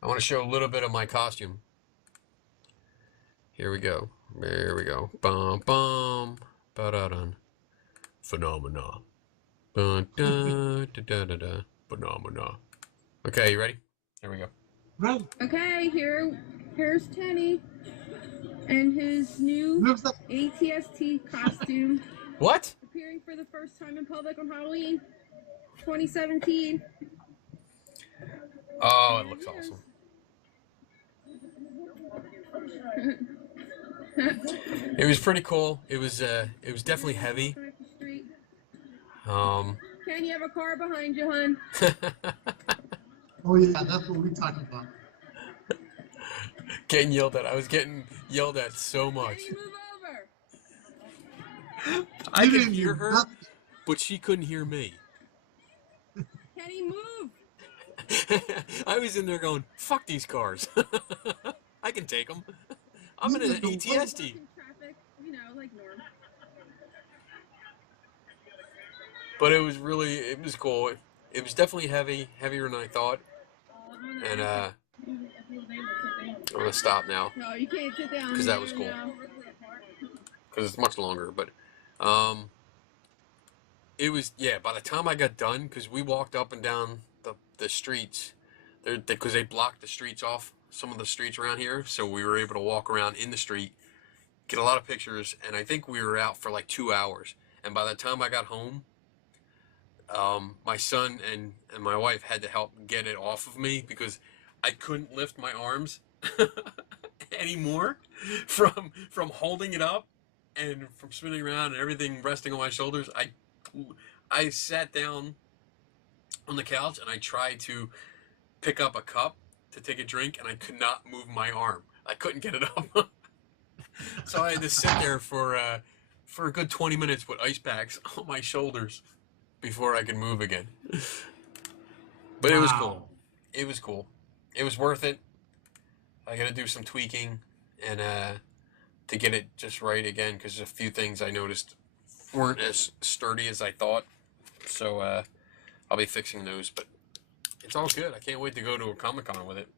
I want to show a little bit of my costume. Here we go. There we go. Bum bum. Ba-da-dun. Phenomena. Dun, dun, da, da, da, da. Phenomena. Okay, you ready? Here we go. Right. Okay, here's Tenny and his new ATST costume. What? Appearing for the first time in public on Halloween 2017. Oh, it looks awesome. It was pretty cool. It was definitely heavy. Can you have a car behind you, hun? Oh yeah, that's what we're talking about. Getting yelled at. I was getting yelled at so much. Can you move over? I could hear her, but she couldn't hear me. Kenny, move! I was in there going, fuck these cars. I can take them. I'm in an ATST. Traffic, like norm. But it was cool. It was definitely heavier than I thought. And I'm gonna stop now. No, you can't sit down. Because that was cool. Because it's much longer, but it was by the time I got done, because we walked up and down the streets, because they blocked the streets off, some of the streets around here, so we were able to walk around in the street, get a lot of pictures, and I think we were out for like 2 hours. And by the time I got home, my son and my wife had to help get it off of me because I couldn't lift my arms anymore from holding it up and from spinning around and everything resting on my shoulders, I sat down on the couch and I tried to pick up a cup to take a drink, and I could not move my arm. I couldn't get it up. So I had to sit there for a good 20 minutes with ice packs on my shoulders before I could move again. But it was cool. It was cool. It was worth it. I got to do some tweaking and to get it just right again, because a few things I noticed weren't as sturdy as I thought. So I'll be fixing those, but it's all good. I can't wait to go to a Comic-Con with it.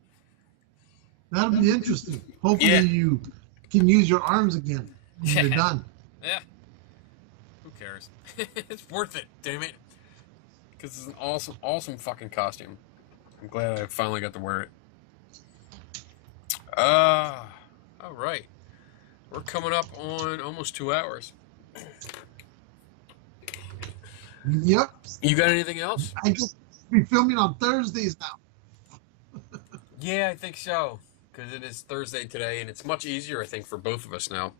That'll be interesting. Hopefully you can use your arms again when you're done. Yeah. Who cares? It's worth it, damn it. Because it's an awesome, awesome fucking costume. I'm glad I finally got to wear it. All right. We're coming up on almost 2 hours. Yep. You got anything else? I guess we'll be filming on Thursdays now. Yeah, I think so. Because it is Thursday today, and it's much easier, I think, for both of us now.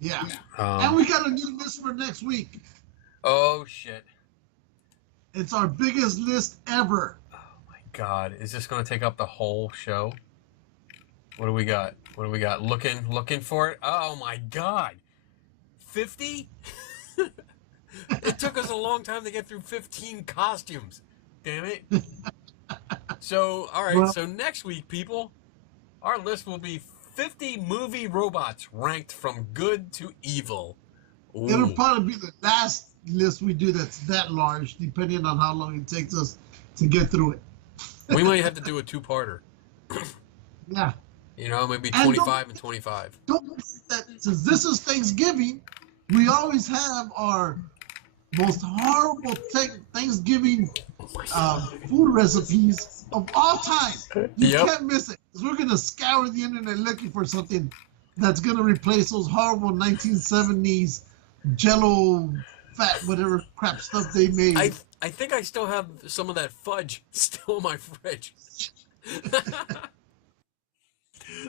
Yeah. And we got a new list for next week. Oh, shit. It's our biggest list ever. Oh, my God. Is this going to take up the whole show? What do we got? What do we got? Looking for it? Oh, my God. 50? It took us a long time to get through 15 costumes. Damn it. So, all right. So next week, people, our list will be 50 movie robots ranked from good to evil. Ooh. It'll probably be the last list we do that's that large, depending on how long it takes us to get through it. We might have to do a two-parter. Yeah. You know, maybe 25 and 25. Don't forget that since this is Thanksgiving, we always have our most horrible Thanksgiving food recipes of all time. You can't miss it. 'Cause we're going to scour the internet looking for something that's going to replace those horrible 1970s Jell-O fat whatever crap stuff they made. I think I still have some of that fudge still in my fridge.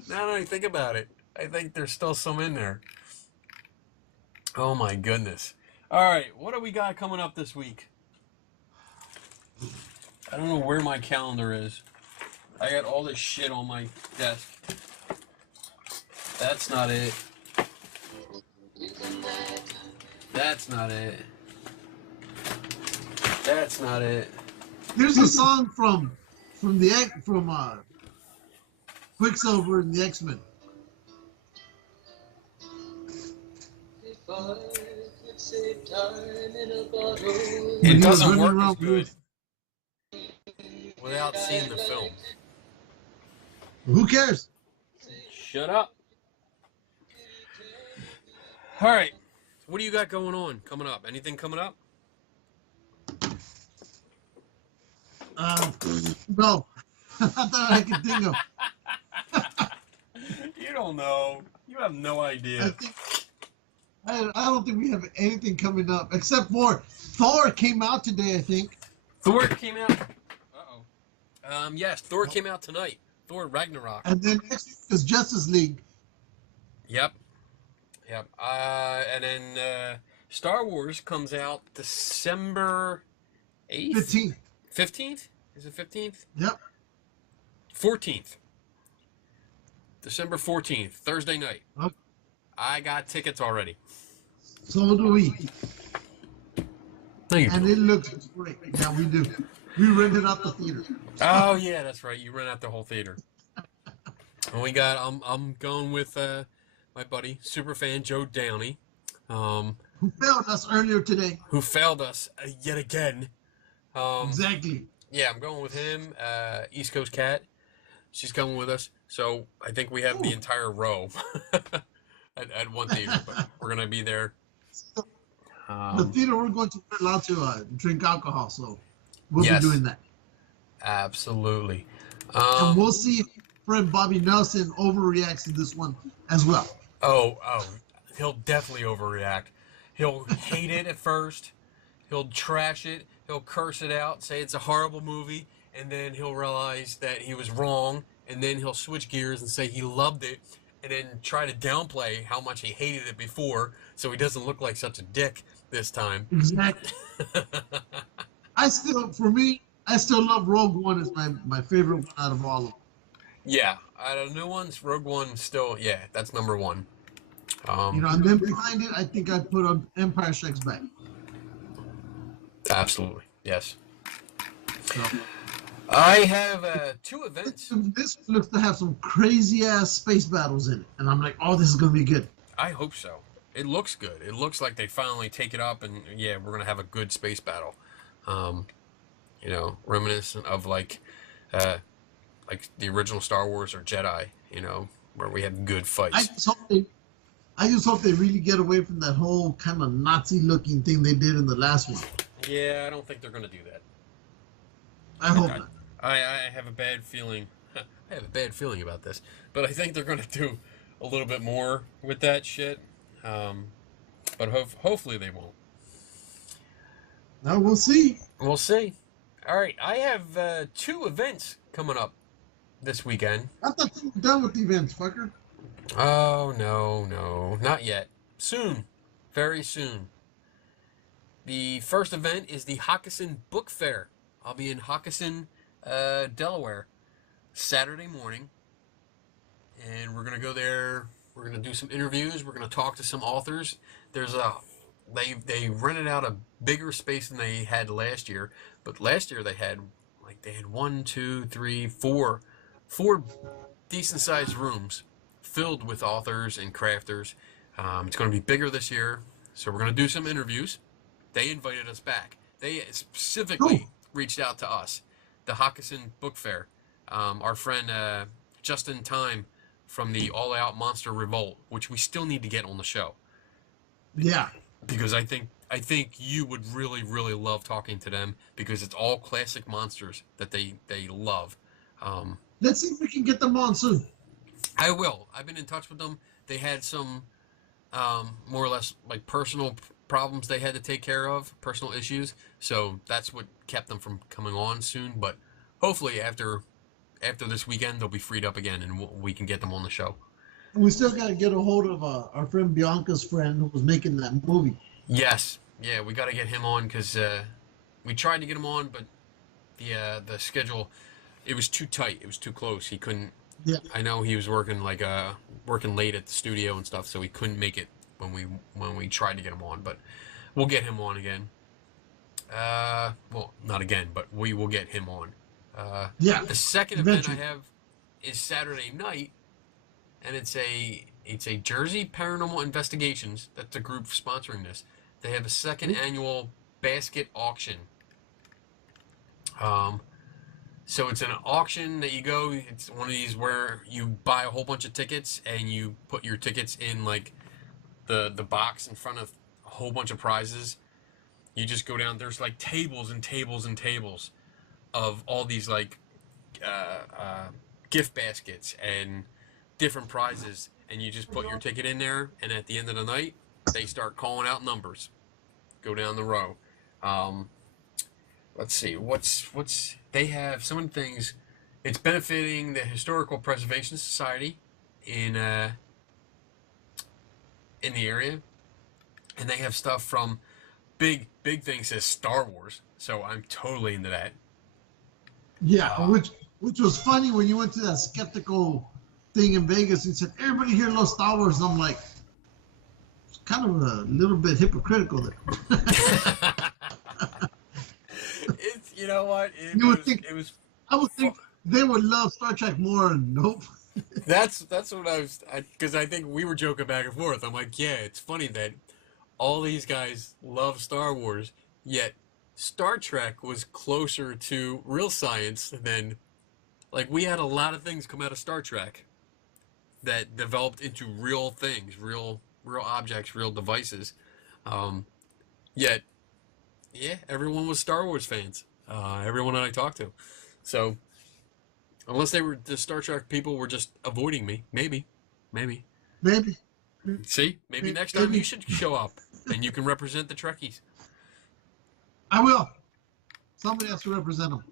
Now that I think about it, I think there's still some in there. Oh my goodness. All right, what do we got coming up this week? I don't know where my calendar is. I got all this shit on my desk. That's not it. That's not it. That's not it. There's a song from Quicksilver and the X-Men. It doesn't work as good without seeing the film. Who cares? Shut up. All right. What do you got going on coming up? Anything coming up? No. Not that I can think of. You don't know. You have no idea. I don't think we have anything coming up except for Thor came out today, I think. Thor came out. Yes, Thor came out tonight. Thor Ragnarok. And then next week is Justice League. Yep. And then Star Wars comes out December 8th? 15th. 15th? Is it 15th? Yep. 14th. December 14th, Thursday night. Okay. I got tickets already. So do we. Thank you. And it looks great. Yeah, we do. We rented out the theater. Oh yeah, that's right. You rent out the whole theater. And we got. I'm going with my buddy, superfan Joe Downey, who failed us earlier today. Who failed us yet again. Exactly. Yeah, I'm going with him. East Coast Cat. She's coming with us. So I think we have the entire row at one theater, but we're gonna be there. The theater we're going to, we're allowed to drink alcohol, so we'll be doing that. Absolutely. And we'll see if friend Bobby Nelson overreacts to this one as well. Oh, he'll definitely overreact. He'll hate it at first. He'll trash it. He'll curse it out, say it's a horrible movie, and then he'll realize that he was wrong, and then he'll switch gears and say he loved it, and then try to downplay how much he hated it before, so he doesn't look like such a dick this time. Exactly. I still love Rogue One as my favorite one out of all of them. Yeah, out of the new ones, Rogue One still, yeah, that's number one. And then behind it, I think I'd put on Empire Strikes Back. Absolutely, yes. So, I have 2 events. this looks to have some crazy ass space battles in it, and I'm like, oh, this is gonna be good. I hope so. It looks good. It looks like they finally take it up, and yeah, we're gonna have a good space battle. Reminiscent of like the original Star Wars or Jedi. Where we had good fights. I just hope they really get away from that whole kind of Nazi-looking thing they did in the last one. Yeah, I don't think they're gonna do that. I hope not. I have a bad feeling. I have a bad feeling about this, but I think they're gonna do a little bit more with that shit. But hopefully they won't. Now we'll see. We'll see. All right, I have 2 events coming up this weekend. I thought you were done with the events, fucker. Oh, no, not yet. Soon. Very soon. The first event is the Hockessin Book Fair. I'll be in Hockessin, Delaware, Saturday morning. And we're going to go there. We're going to do some interviews. We're going to talk to some authors. They rented out a bigger space than they had last year. But last year they had 1, 2, 3, 4 decent-sized rooms filled with authors and crafters. It's going to be bigger this year, so we're going to do some interviews. They invited us back. They specifically reached out to us, the Hockessin Book Fair. Our friend Justin Time from the All Out Monster Revolt, which we still need to get on the show. Yeah. Because I think you would really, really love talking to them, because it's all classic monsters that they love. Let's see if we can get them on soon. I will. I've been in touch with them. They had some more or less like personal problems they had to take care of, personal issues. So that's what kept them from coming on soon. But hopefully after this weekend, they'll be freed up again, and we can get them on the show. We still got to get a hold of our friend Bianca's friend who was making that movie. Yes. Yeah, we got to get him on, because we tried to get him on, but the schedule, it was too tight. It was too close. He couldn't. Yeah. I know he was working working late at the studio and stuff, so he couldn't make it when we tried to get him on. But we'll get him on again. Well, not again, but we will get him on. Yeah. The second event I have is Saturday night, and it's a Jersey Paranormal Investigations. That's the group sponsoring this. They have a second annual basket auction. So it's an auction that you go. It's one of these where you buy a whole bunch of tickets, and you put your tickets in like the box in front of a whole bunch of prizes. You just go down. There's like tables and tables and tables of all these like gift baskets and different prizes, and you just put your ticket in there, and at the end of the night they start calling out numbers. Go down the row. Let's see, what's they have some things. It's benefiting the Historical Preservation Society in the area, and they have stuff from big thing says Star Wars, so I'm totally into that. Yeah, which was funny when you went to that skeptical thing in Vegas and said everybody here loves Star Wars, and I'm like, it's kind of a little bit hypocritical there. It's, you know what? I would think they would love Star Trek more. Nope. That's what because I think we were joking back and forth. I'm like, yeah, it's funny that all these guys love Star Wars, yet Star Trek was closer to real science than, like, we had a lot of things come out of Star Trek that developed into real things, real objects, real devices. Yet, yeah, everyone was Star Wars fans. Everyone that I talked to. So, unless they were the Star Trek people were just avoiding me, maybe. See, maybe next time you should show up and you can represent the Trekkies. I will. Somebody has to represent them.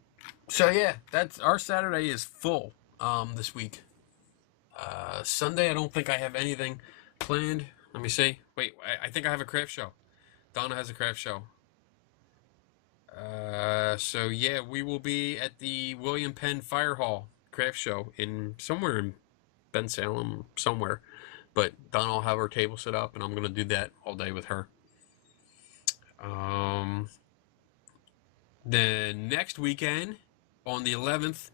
So yeah, that's our Saturday is full this week. Sunday, I don't think I have anything planned. Let me see. Wait, I think I have a craft show. Donna has a craft show. So yeah, we will be at the William Penn Fire Hall craft show somewhere in Ben Salem, somewhere. But Donna will have her table set up, and I'm gonna do that all day with her. Then next weekend, on the 11th,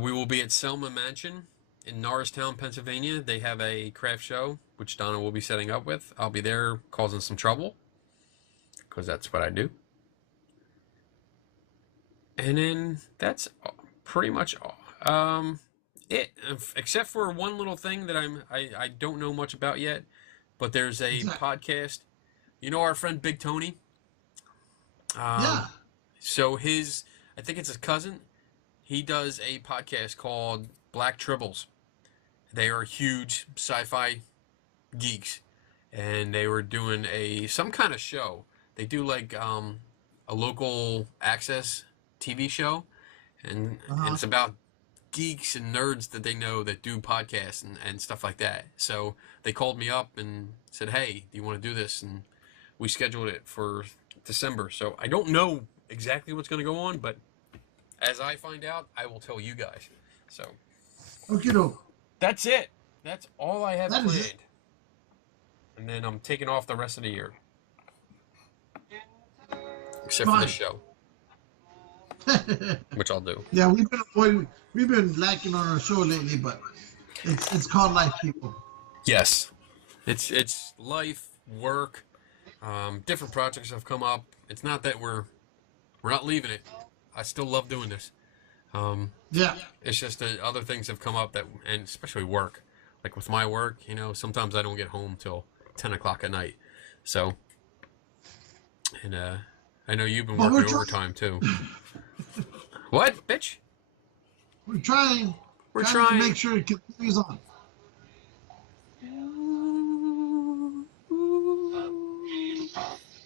we will be at Selma Mansion in Norristown, Pennsylvania. They have a craft show, which Donna will be setting up with. I'll be there causing some trouble, because that's what I do. And then that's pretty much it, except for one little thing that I don't know much about yet, but there's a podcast. You know our friend Big Tony? Yeah. So I think it's his cousin. He does a podcast called Black Tribbles. They are huge sci-fi geeks, and they were doing some kind of show. They do like a local access TV show, and it's about geeks and nerds that they know that do podcasts and stuff like that. So they called me up and said, hey, do you want to do this? And we scheduled it for December. So I don't know exactly what's going to go on, but as I find out, I will tell you guys. So Okay, that's it. That's all I have That is planned. And then I'm taking off the rest of the year. Except for the show, which I'll do. Yeah, we've been lacking on our show lately, but it's called life, people. Yes, it's life, work, different projects have come up. It's not that we're not leaving it. I still love doing this. Yeah. It's just that other things have come up and especially work. Like with my work, sometimes I don't get home till 10 o'clock at night. So, and I know you've been working overtime too. What, bitch? We're trying to make sure it continues on.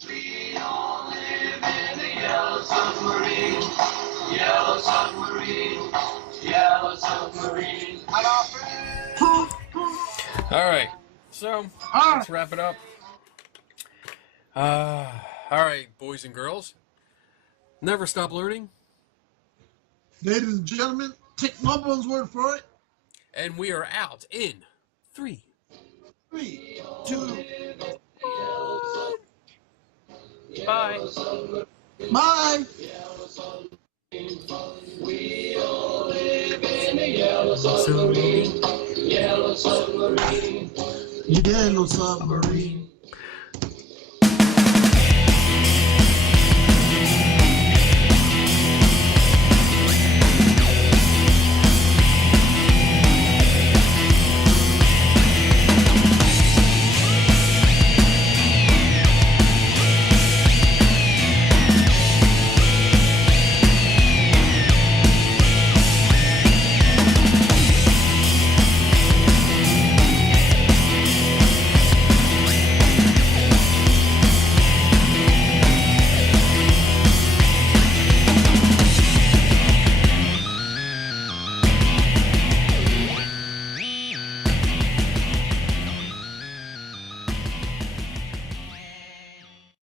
We all live in a yellow submarine, yellow submarine, yellow submarine. All right, so let's wrap it up. All right, boys and girls, never stop learning. Ladies and gentlemen, take my one's word for it. And we are out in 3, 3, 2, bye. bye. We all live in a yellow submarine, yellow submarine. Yellow submarine.